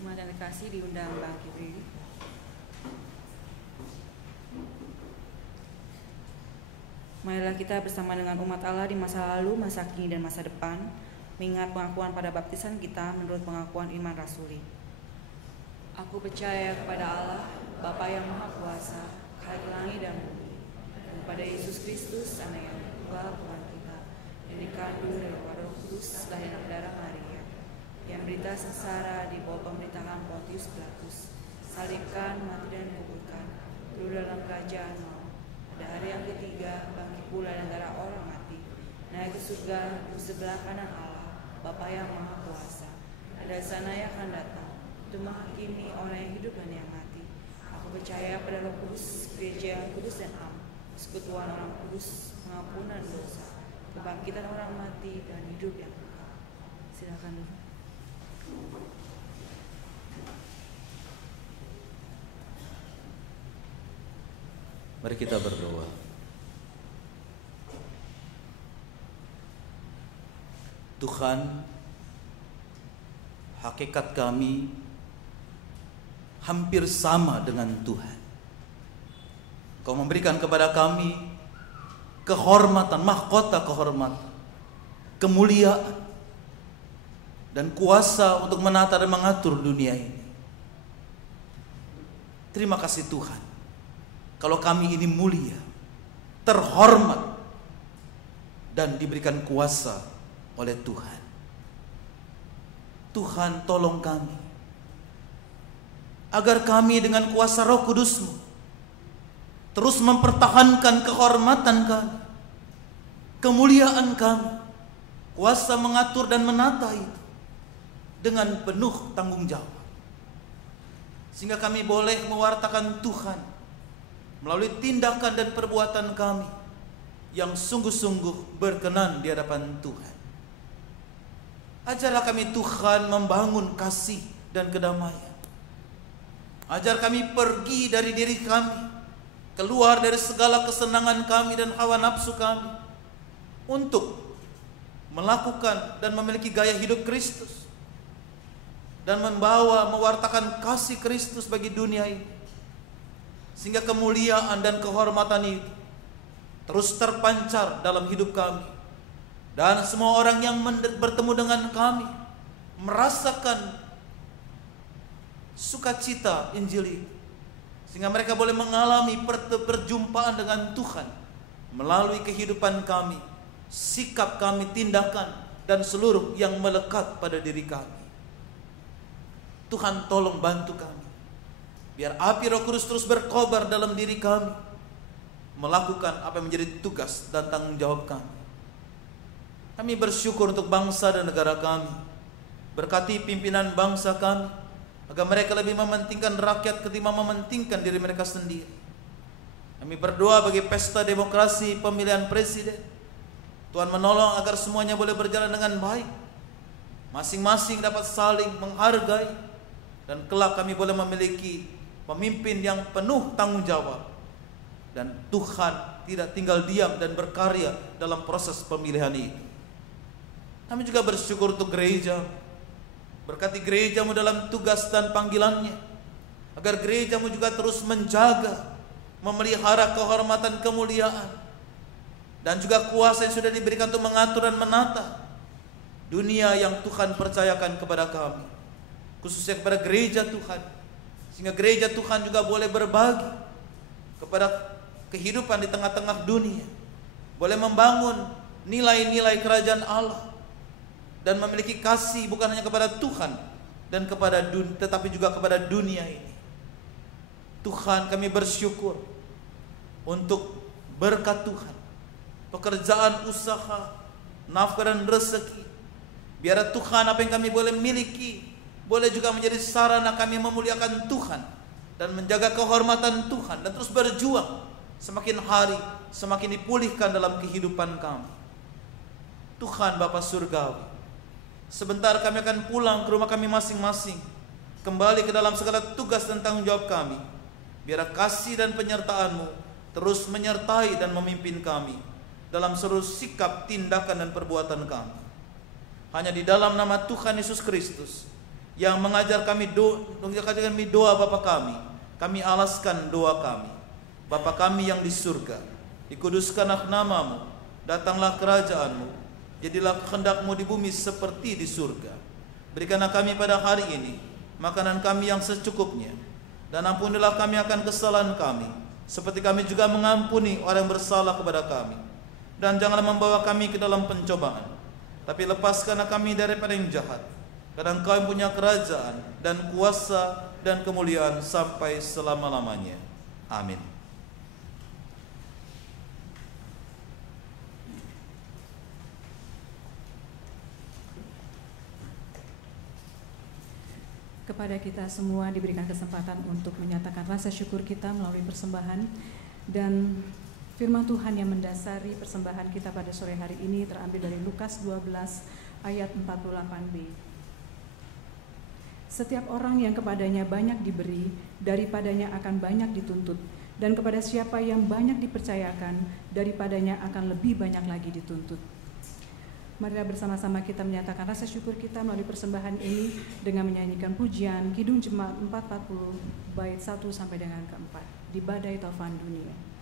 Jemaat yang dikasih diundang bangkit berdiri. Marilah kita bersama dengan umat Allah di masa lalu, masa kini, dan masa depan mengingat pengakuan pada baptisan kita menurut pengakuan iman rasuli. Aku percaya kepada Allah, Bapa yang Maha Kuasa, Khalik langit dan bumi, dan kepada Yesus Kristus, Anak yang Tuhan Tuhan kita, yang dikandung dari Roh Kudus, lahir dari darah Maria, yang berita sengsara di bawah pemerintahan Pontius Pilatus, salibkan, mati dan dikuburkan, turun dalam kerajaan maut, pada hari yang ketiga bangkit pula dari antara orang mati, naik ke surga di sebelah kanan Allah, Bapa yang Maha Kuasa. Dari sana yang akan datang untuk menghakimi orang yang hidup dan yang mati. Aku percaya pada Roh Kudus, gereja yang kudus dan am, persekutuan orang kudus, pengampunan dosa, kebangkitan orang mati dan hidup yang kekal. Silakan dulu. Mari kita berdoa. Tuhan, hakikat kami hampir sama dengan Tuhan. Kau memberikan kepada kami kehormatan, mahkota kehormatan, kemuliaan, dan kuasa untuk menata dan mengatur dunia ini. Terima kasih Tuhan, kalau kami ini mulia, terhormat, dan diberikan kuasa oleh Tuhan. Tuhan, tolong kami, agar kami dengan kuasa Roh Kudus-Mu terus mempertahankan kehormatan kami, kemuliaan kami, kuasa mengatur dan menata itu dengan penuh tanggung jawab, sehingga kami boleh mewartakan Tuhan melalui tindakan dan perbuatan kami yang sungguh-sungguh berkenan di hadapan Tuhan. Ajarlah kami Tuhan membangun kasih dan kedamaian. Ajar kami pergi dari diri kami, keluar dari segala kesenangan kami dan hawa nafsu kami, untuk melakukan dan memiliki gaya hidup Kristus, dan mewartakan kasih Kristus bagi dunia ini, sehingga kemuliaan dan kehormatan itu terus terpancar dalam hidup kami, dan semua orang yang bertemu dengan kami merasakan sukacita Injil itu, sehingga mereka boleh mengalami perjumpaan dengan Tuhan melalui kehidupan kami, sikap kami, tindakan, dan seluruh yang melekat pada diri kami. Tuhan, tolong bantu kami, biar api Roh Kudus terus berkobar dalam diri kami, melakukan apa yang menjadi tugas dan tanggung jawab kami. Kami bersyukur untuk bangsa dan negara kami. Berkati pimpinan bangsa kami, agar mereka lebih mementingkan rakyat ketimbang mementingkan diri mereka sendiri. Kami berdoa bagi pesta demokrasi pemilihan presiden. Tuhan menolong agar semuanya boleh berjalan dengan baik, masing-masing dapat saling menghargai, dan kelak kami boleh memiliki pemimpin yang penuh tanggung jawab, dan Tuhan tidak tinggal diam dan berkarya dalam proses pemilihan itu. Kami juga bersyukur untuk gereja. Berkati gerejamu dalam tugas dan panggilannya, agar gerejamu juga terus menjaga, memelihara kehormatan, kemuliaan, dan juga kuasa yang sudah diberikan untuk mengatur dan menata dunia yang Tuhan percayakan kepada kami, khususnya kepada gereja Tuhan, sehingga gereja Tuhan juga boleh berbagi kepada kehidupan di tengah-tengah dunia, boleh membangun nilai-nilai kerajaan Allah, dan memiliki kasih bukan hanya kepada Tuhan dan kepada tetapi juga kepada dunia ini. Tuhan, kami bersyukur untuk berkat Tuhan, pekerjaan, usaha, nafkah dan rezeki. Biar Tuhan apa yang kami boleh miliki boleh juga menjadi sarana kami memuliakan Tuhan dan menjaga kehormatan Tuhan, dan terus berjuang semakin hari semakin dipulihkan dalam kehidupan kami. Tuhan Bapa Surgawi, sebentar kami akan pulang ke rumah kami masing-masing, kembali ke dalam segala tugas dan tanggung jawab kami. Biar kasih dan penyertaan-Mu terus menyertai dan memimpin kami dalam seluruh sikap, tindakan, dan perbuatan kami. Hanya di dalam nama Tuhan Yesus Kristus yang mengajar kami doa Bapa kami alaskan doa kami. Bapa kami yang di surga, dikuduskanlah nama-Mu, datanglah kerajaan-Mu, jadilah kehendak-Mu di bumi seperti di surga. Berikanlah kami pada hari ini makanan kami yang secukupnya, dan ampunilah kami akan kesalahan kami, seperti kami juga mengampuni orang yang bersalah kepada kami. Dan janganlah membawa kami ke dalam pencobaan, tapi lepaskanlah kami daripada yang jahat. Karena Engkau yang punya kerajaan dan kuasa dan kemuliaan sampai selama-lamanya. Amin. Kepada kita semua diberikan kesempatan untuk menyatakan rasa syukur kita melalui persembahan, dan firman Tuhan yang mendasari persembahan kita pada sore hari ini terambil dari Lukas 12 ayat 48b. Setiap orang yang kepadanya banyak diberi, daripadanya akan banyak dituntut, Dan kepada siapa yang banyak dipercayakan, daripadanya akan lebih banyak lagi dituntut. Marilah bersama-sama kita menyatakan rasa syukur kita melalui persembahan ini dengan menyanyikan pujian Kidung Jemaat 440 bait 1 sampai dengan ke-4 di badai taufan dunia.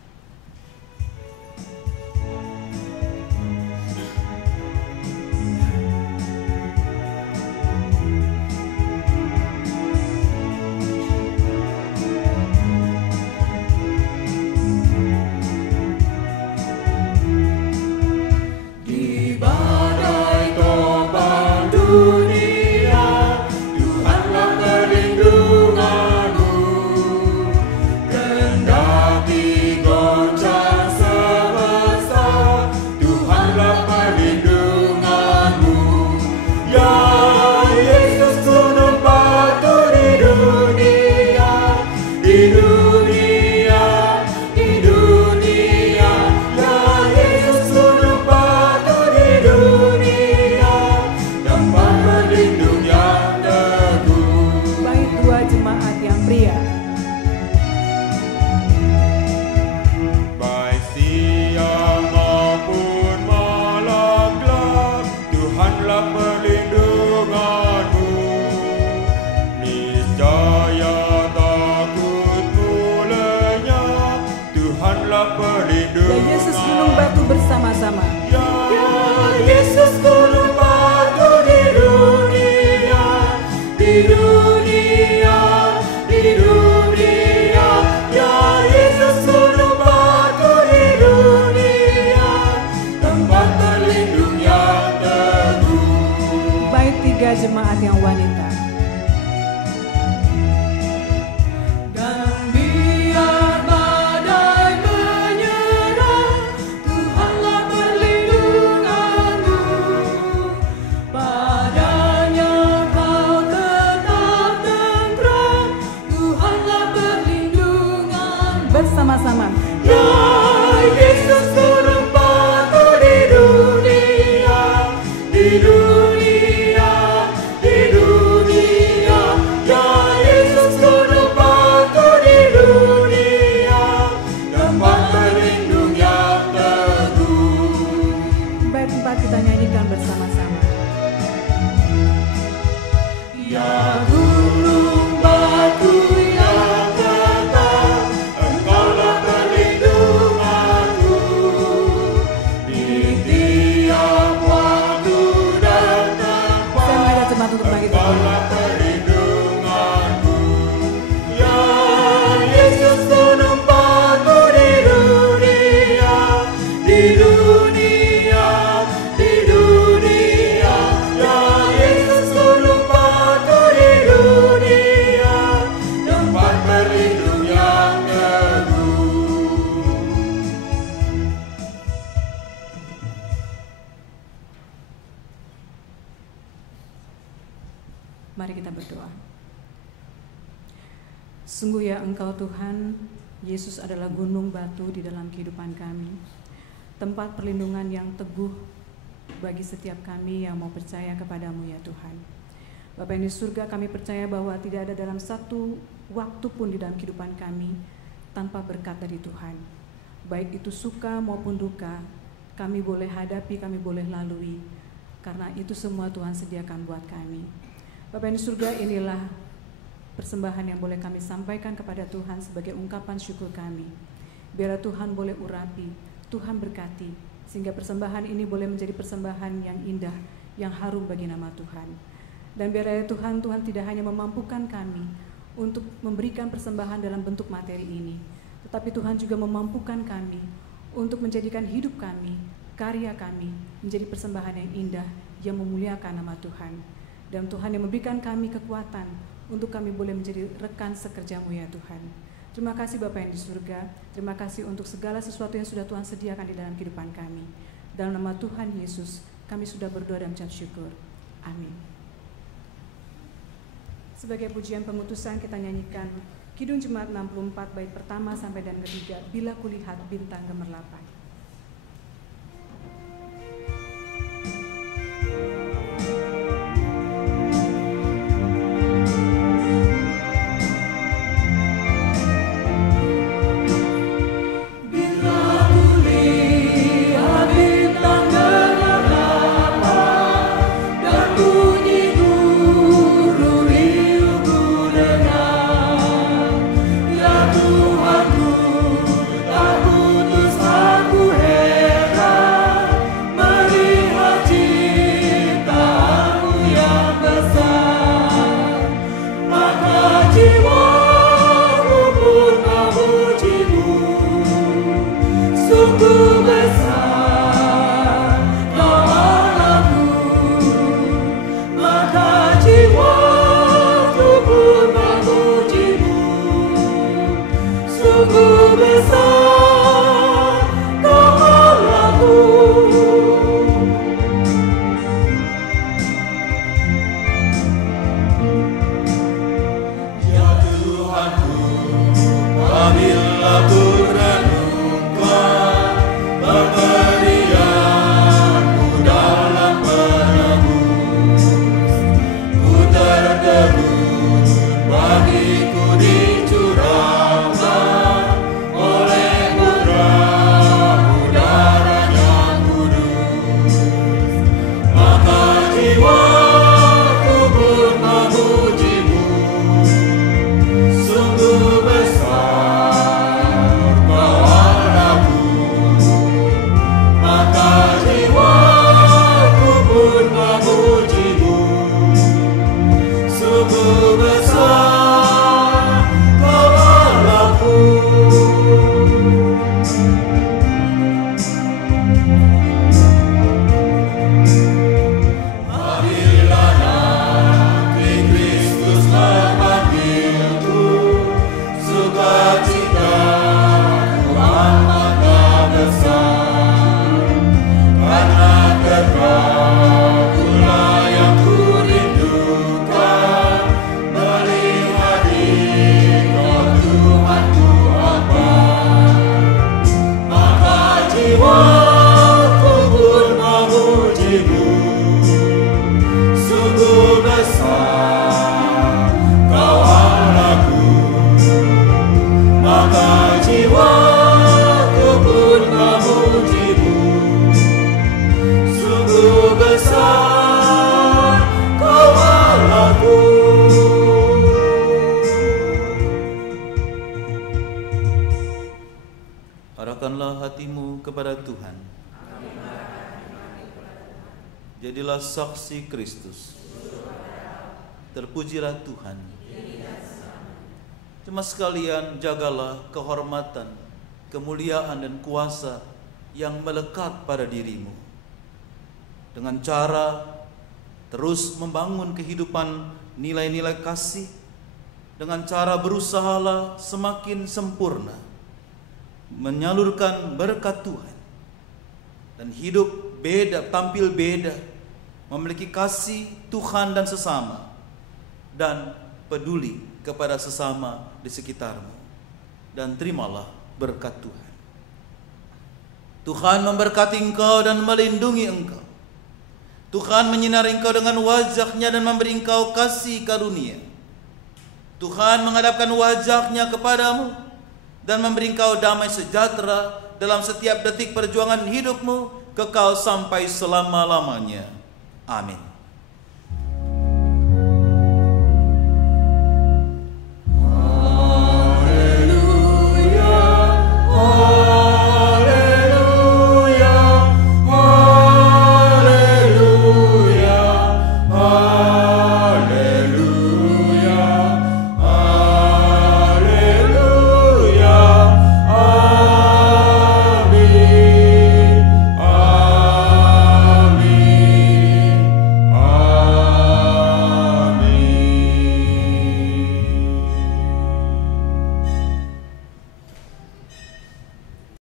Bersama-sama. Ya Yesus gunung batu di dunia, di dunia, di dunia. Ya Yesus gunung batu di dunia, tempat berlindung yang teguh. Bait 3 jemaat yang wanita. Bersama-sama. Ya Yesus gunung batu di dunia, di dunia, di dunia. Ya Yesus gunung batu di dunia, tempat berlindung yang teguh. Bait 4 kita nyanyikan bersama-sama. Ya gunung batu yang tetap, Engkaulah perlindunganku di tiap waktu dan tempat. Saya mengajak jemaat untuk bangkit. Engkaulah perlindunganku. Ya Yesus gunung batu di dunia, di dunia, di dunia. Ya Yesus gunung batu di dunia, tempat berlindung yang teguh. Mari kita berdoa. Sungguh ya Engkau Tuhan, Yesus adalah gunung batu di dalam kehidupan kami, tempat perlindungan yang teguh bagi setiap kami yang mau percaya kepadamu ya Tuhan. Bapa yang di surga, kami percaya bahwa tidak ada dalam satu waktu pun di dalam kehidupan kami tanpa berkat dari Tuhan. Baik itu suka maupun duka, kami boleh hadapi, kami boleh lalui, karena itu semua Tuhan sediakan buat kami. Bapa yang di surga, inilah persembahan yang boleh kami sampaikan kepada Tuhan sebagai ungkapan syukur kami. Biarlah Tuhan boleh urapi, Tuhan berkati, sehingga persembahan ini boleh menjadi persembahan yang indah, yang harum bagi nama Tuhan. Dan biarlah Tuhan, Tuhan tidak hanya memampukan kami untuk memberikan persembahan dalam bentuk materi ini, tetapi Tuhan juga memampukan kami untuk menjadikan hidup kami, karya kami, menjadi persembahan yang indah, yang memuliakan nama Tuhan. Dan Tuhan yang memberikan kami kekuatan untuk kami boleh menjadi rekan sekerja-Mu ya Tuhan. Terima kasih Bapa yang di surga, terima kasih untuk segala sesuatu yang sudah Tuhan sediakan di dalam kehidupan kami. Dalam nama Tuhan Yesus, kami sudah berdoa dan mengucap syukur. Amin. Sebagai pujian pengutusan kita nyanyikan Kidung Jemaat 64 bait pertama sampai dan ketiga, Bila Kulihat Bintang Gemerlapan. Jadilah saksi Kristus. Terpujilah Tuhan. Jemaat sekalian, jagalah kehormatan, kemuliaan dan kuasa yang melekat pada dirimu. Dengan cara terus membangun kehidupan nilai-nilai kasih, dengan cara berusahalah semakin sempurna, menyalurkan berkat Tuhan, dan hidup beda, tampil beda, memiliki kasih Tuhan dan sesama, dan peduli kepada sesama di sekitarmu, dan terimalah berkat Tuhan. Tuhan memberkati engkau dan melindungi engkau. Tuhan menyinari engkau dengan wajah-Nya dan memberi engkau kasih karunia. Tuhan menghadapkan wajah-Nya kepadamu dan memberi engkau damai sejahtera dalam setiap detik perjuangan hidupmu, kekal sampai selama-lamanya. Amin. Haleluya.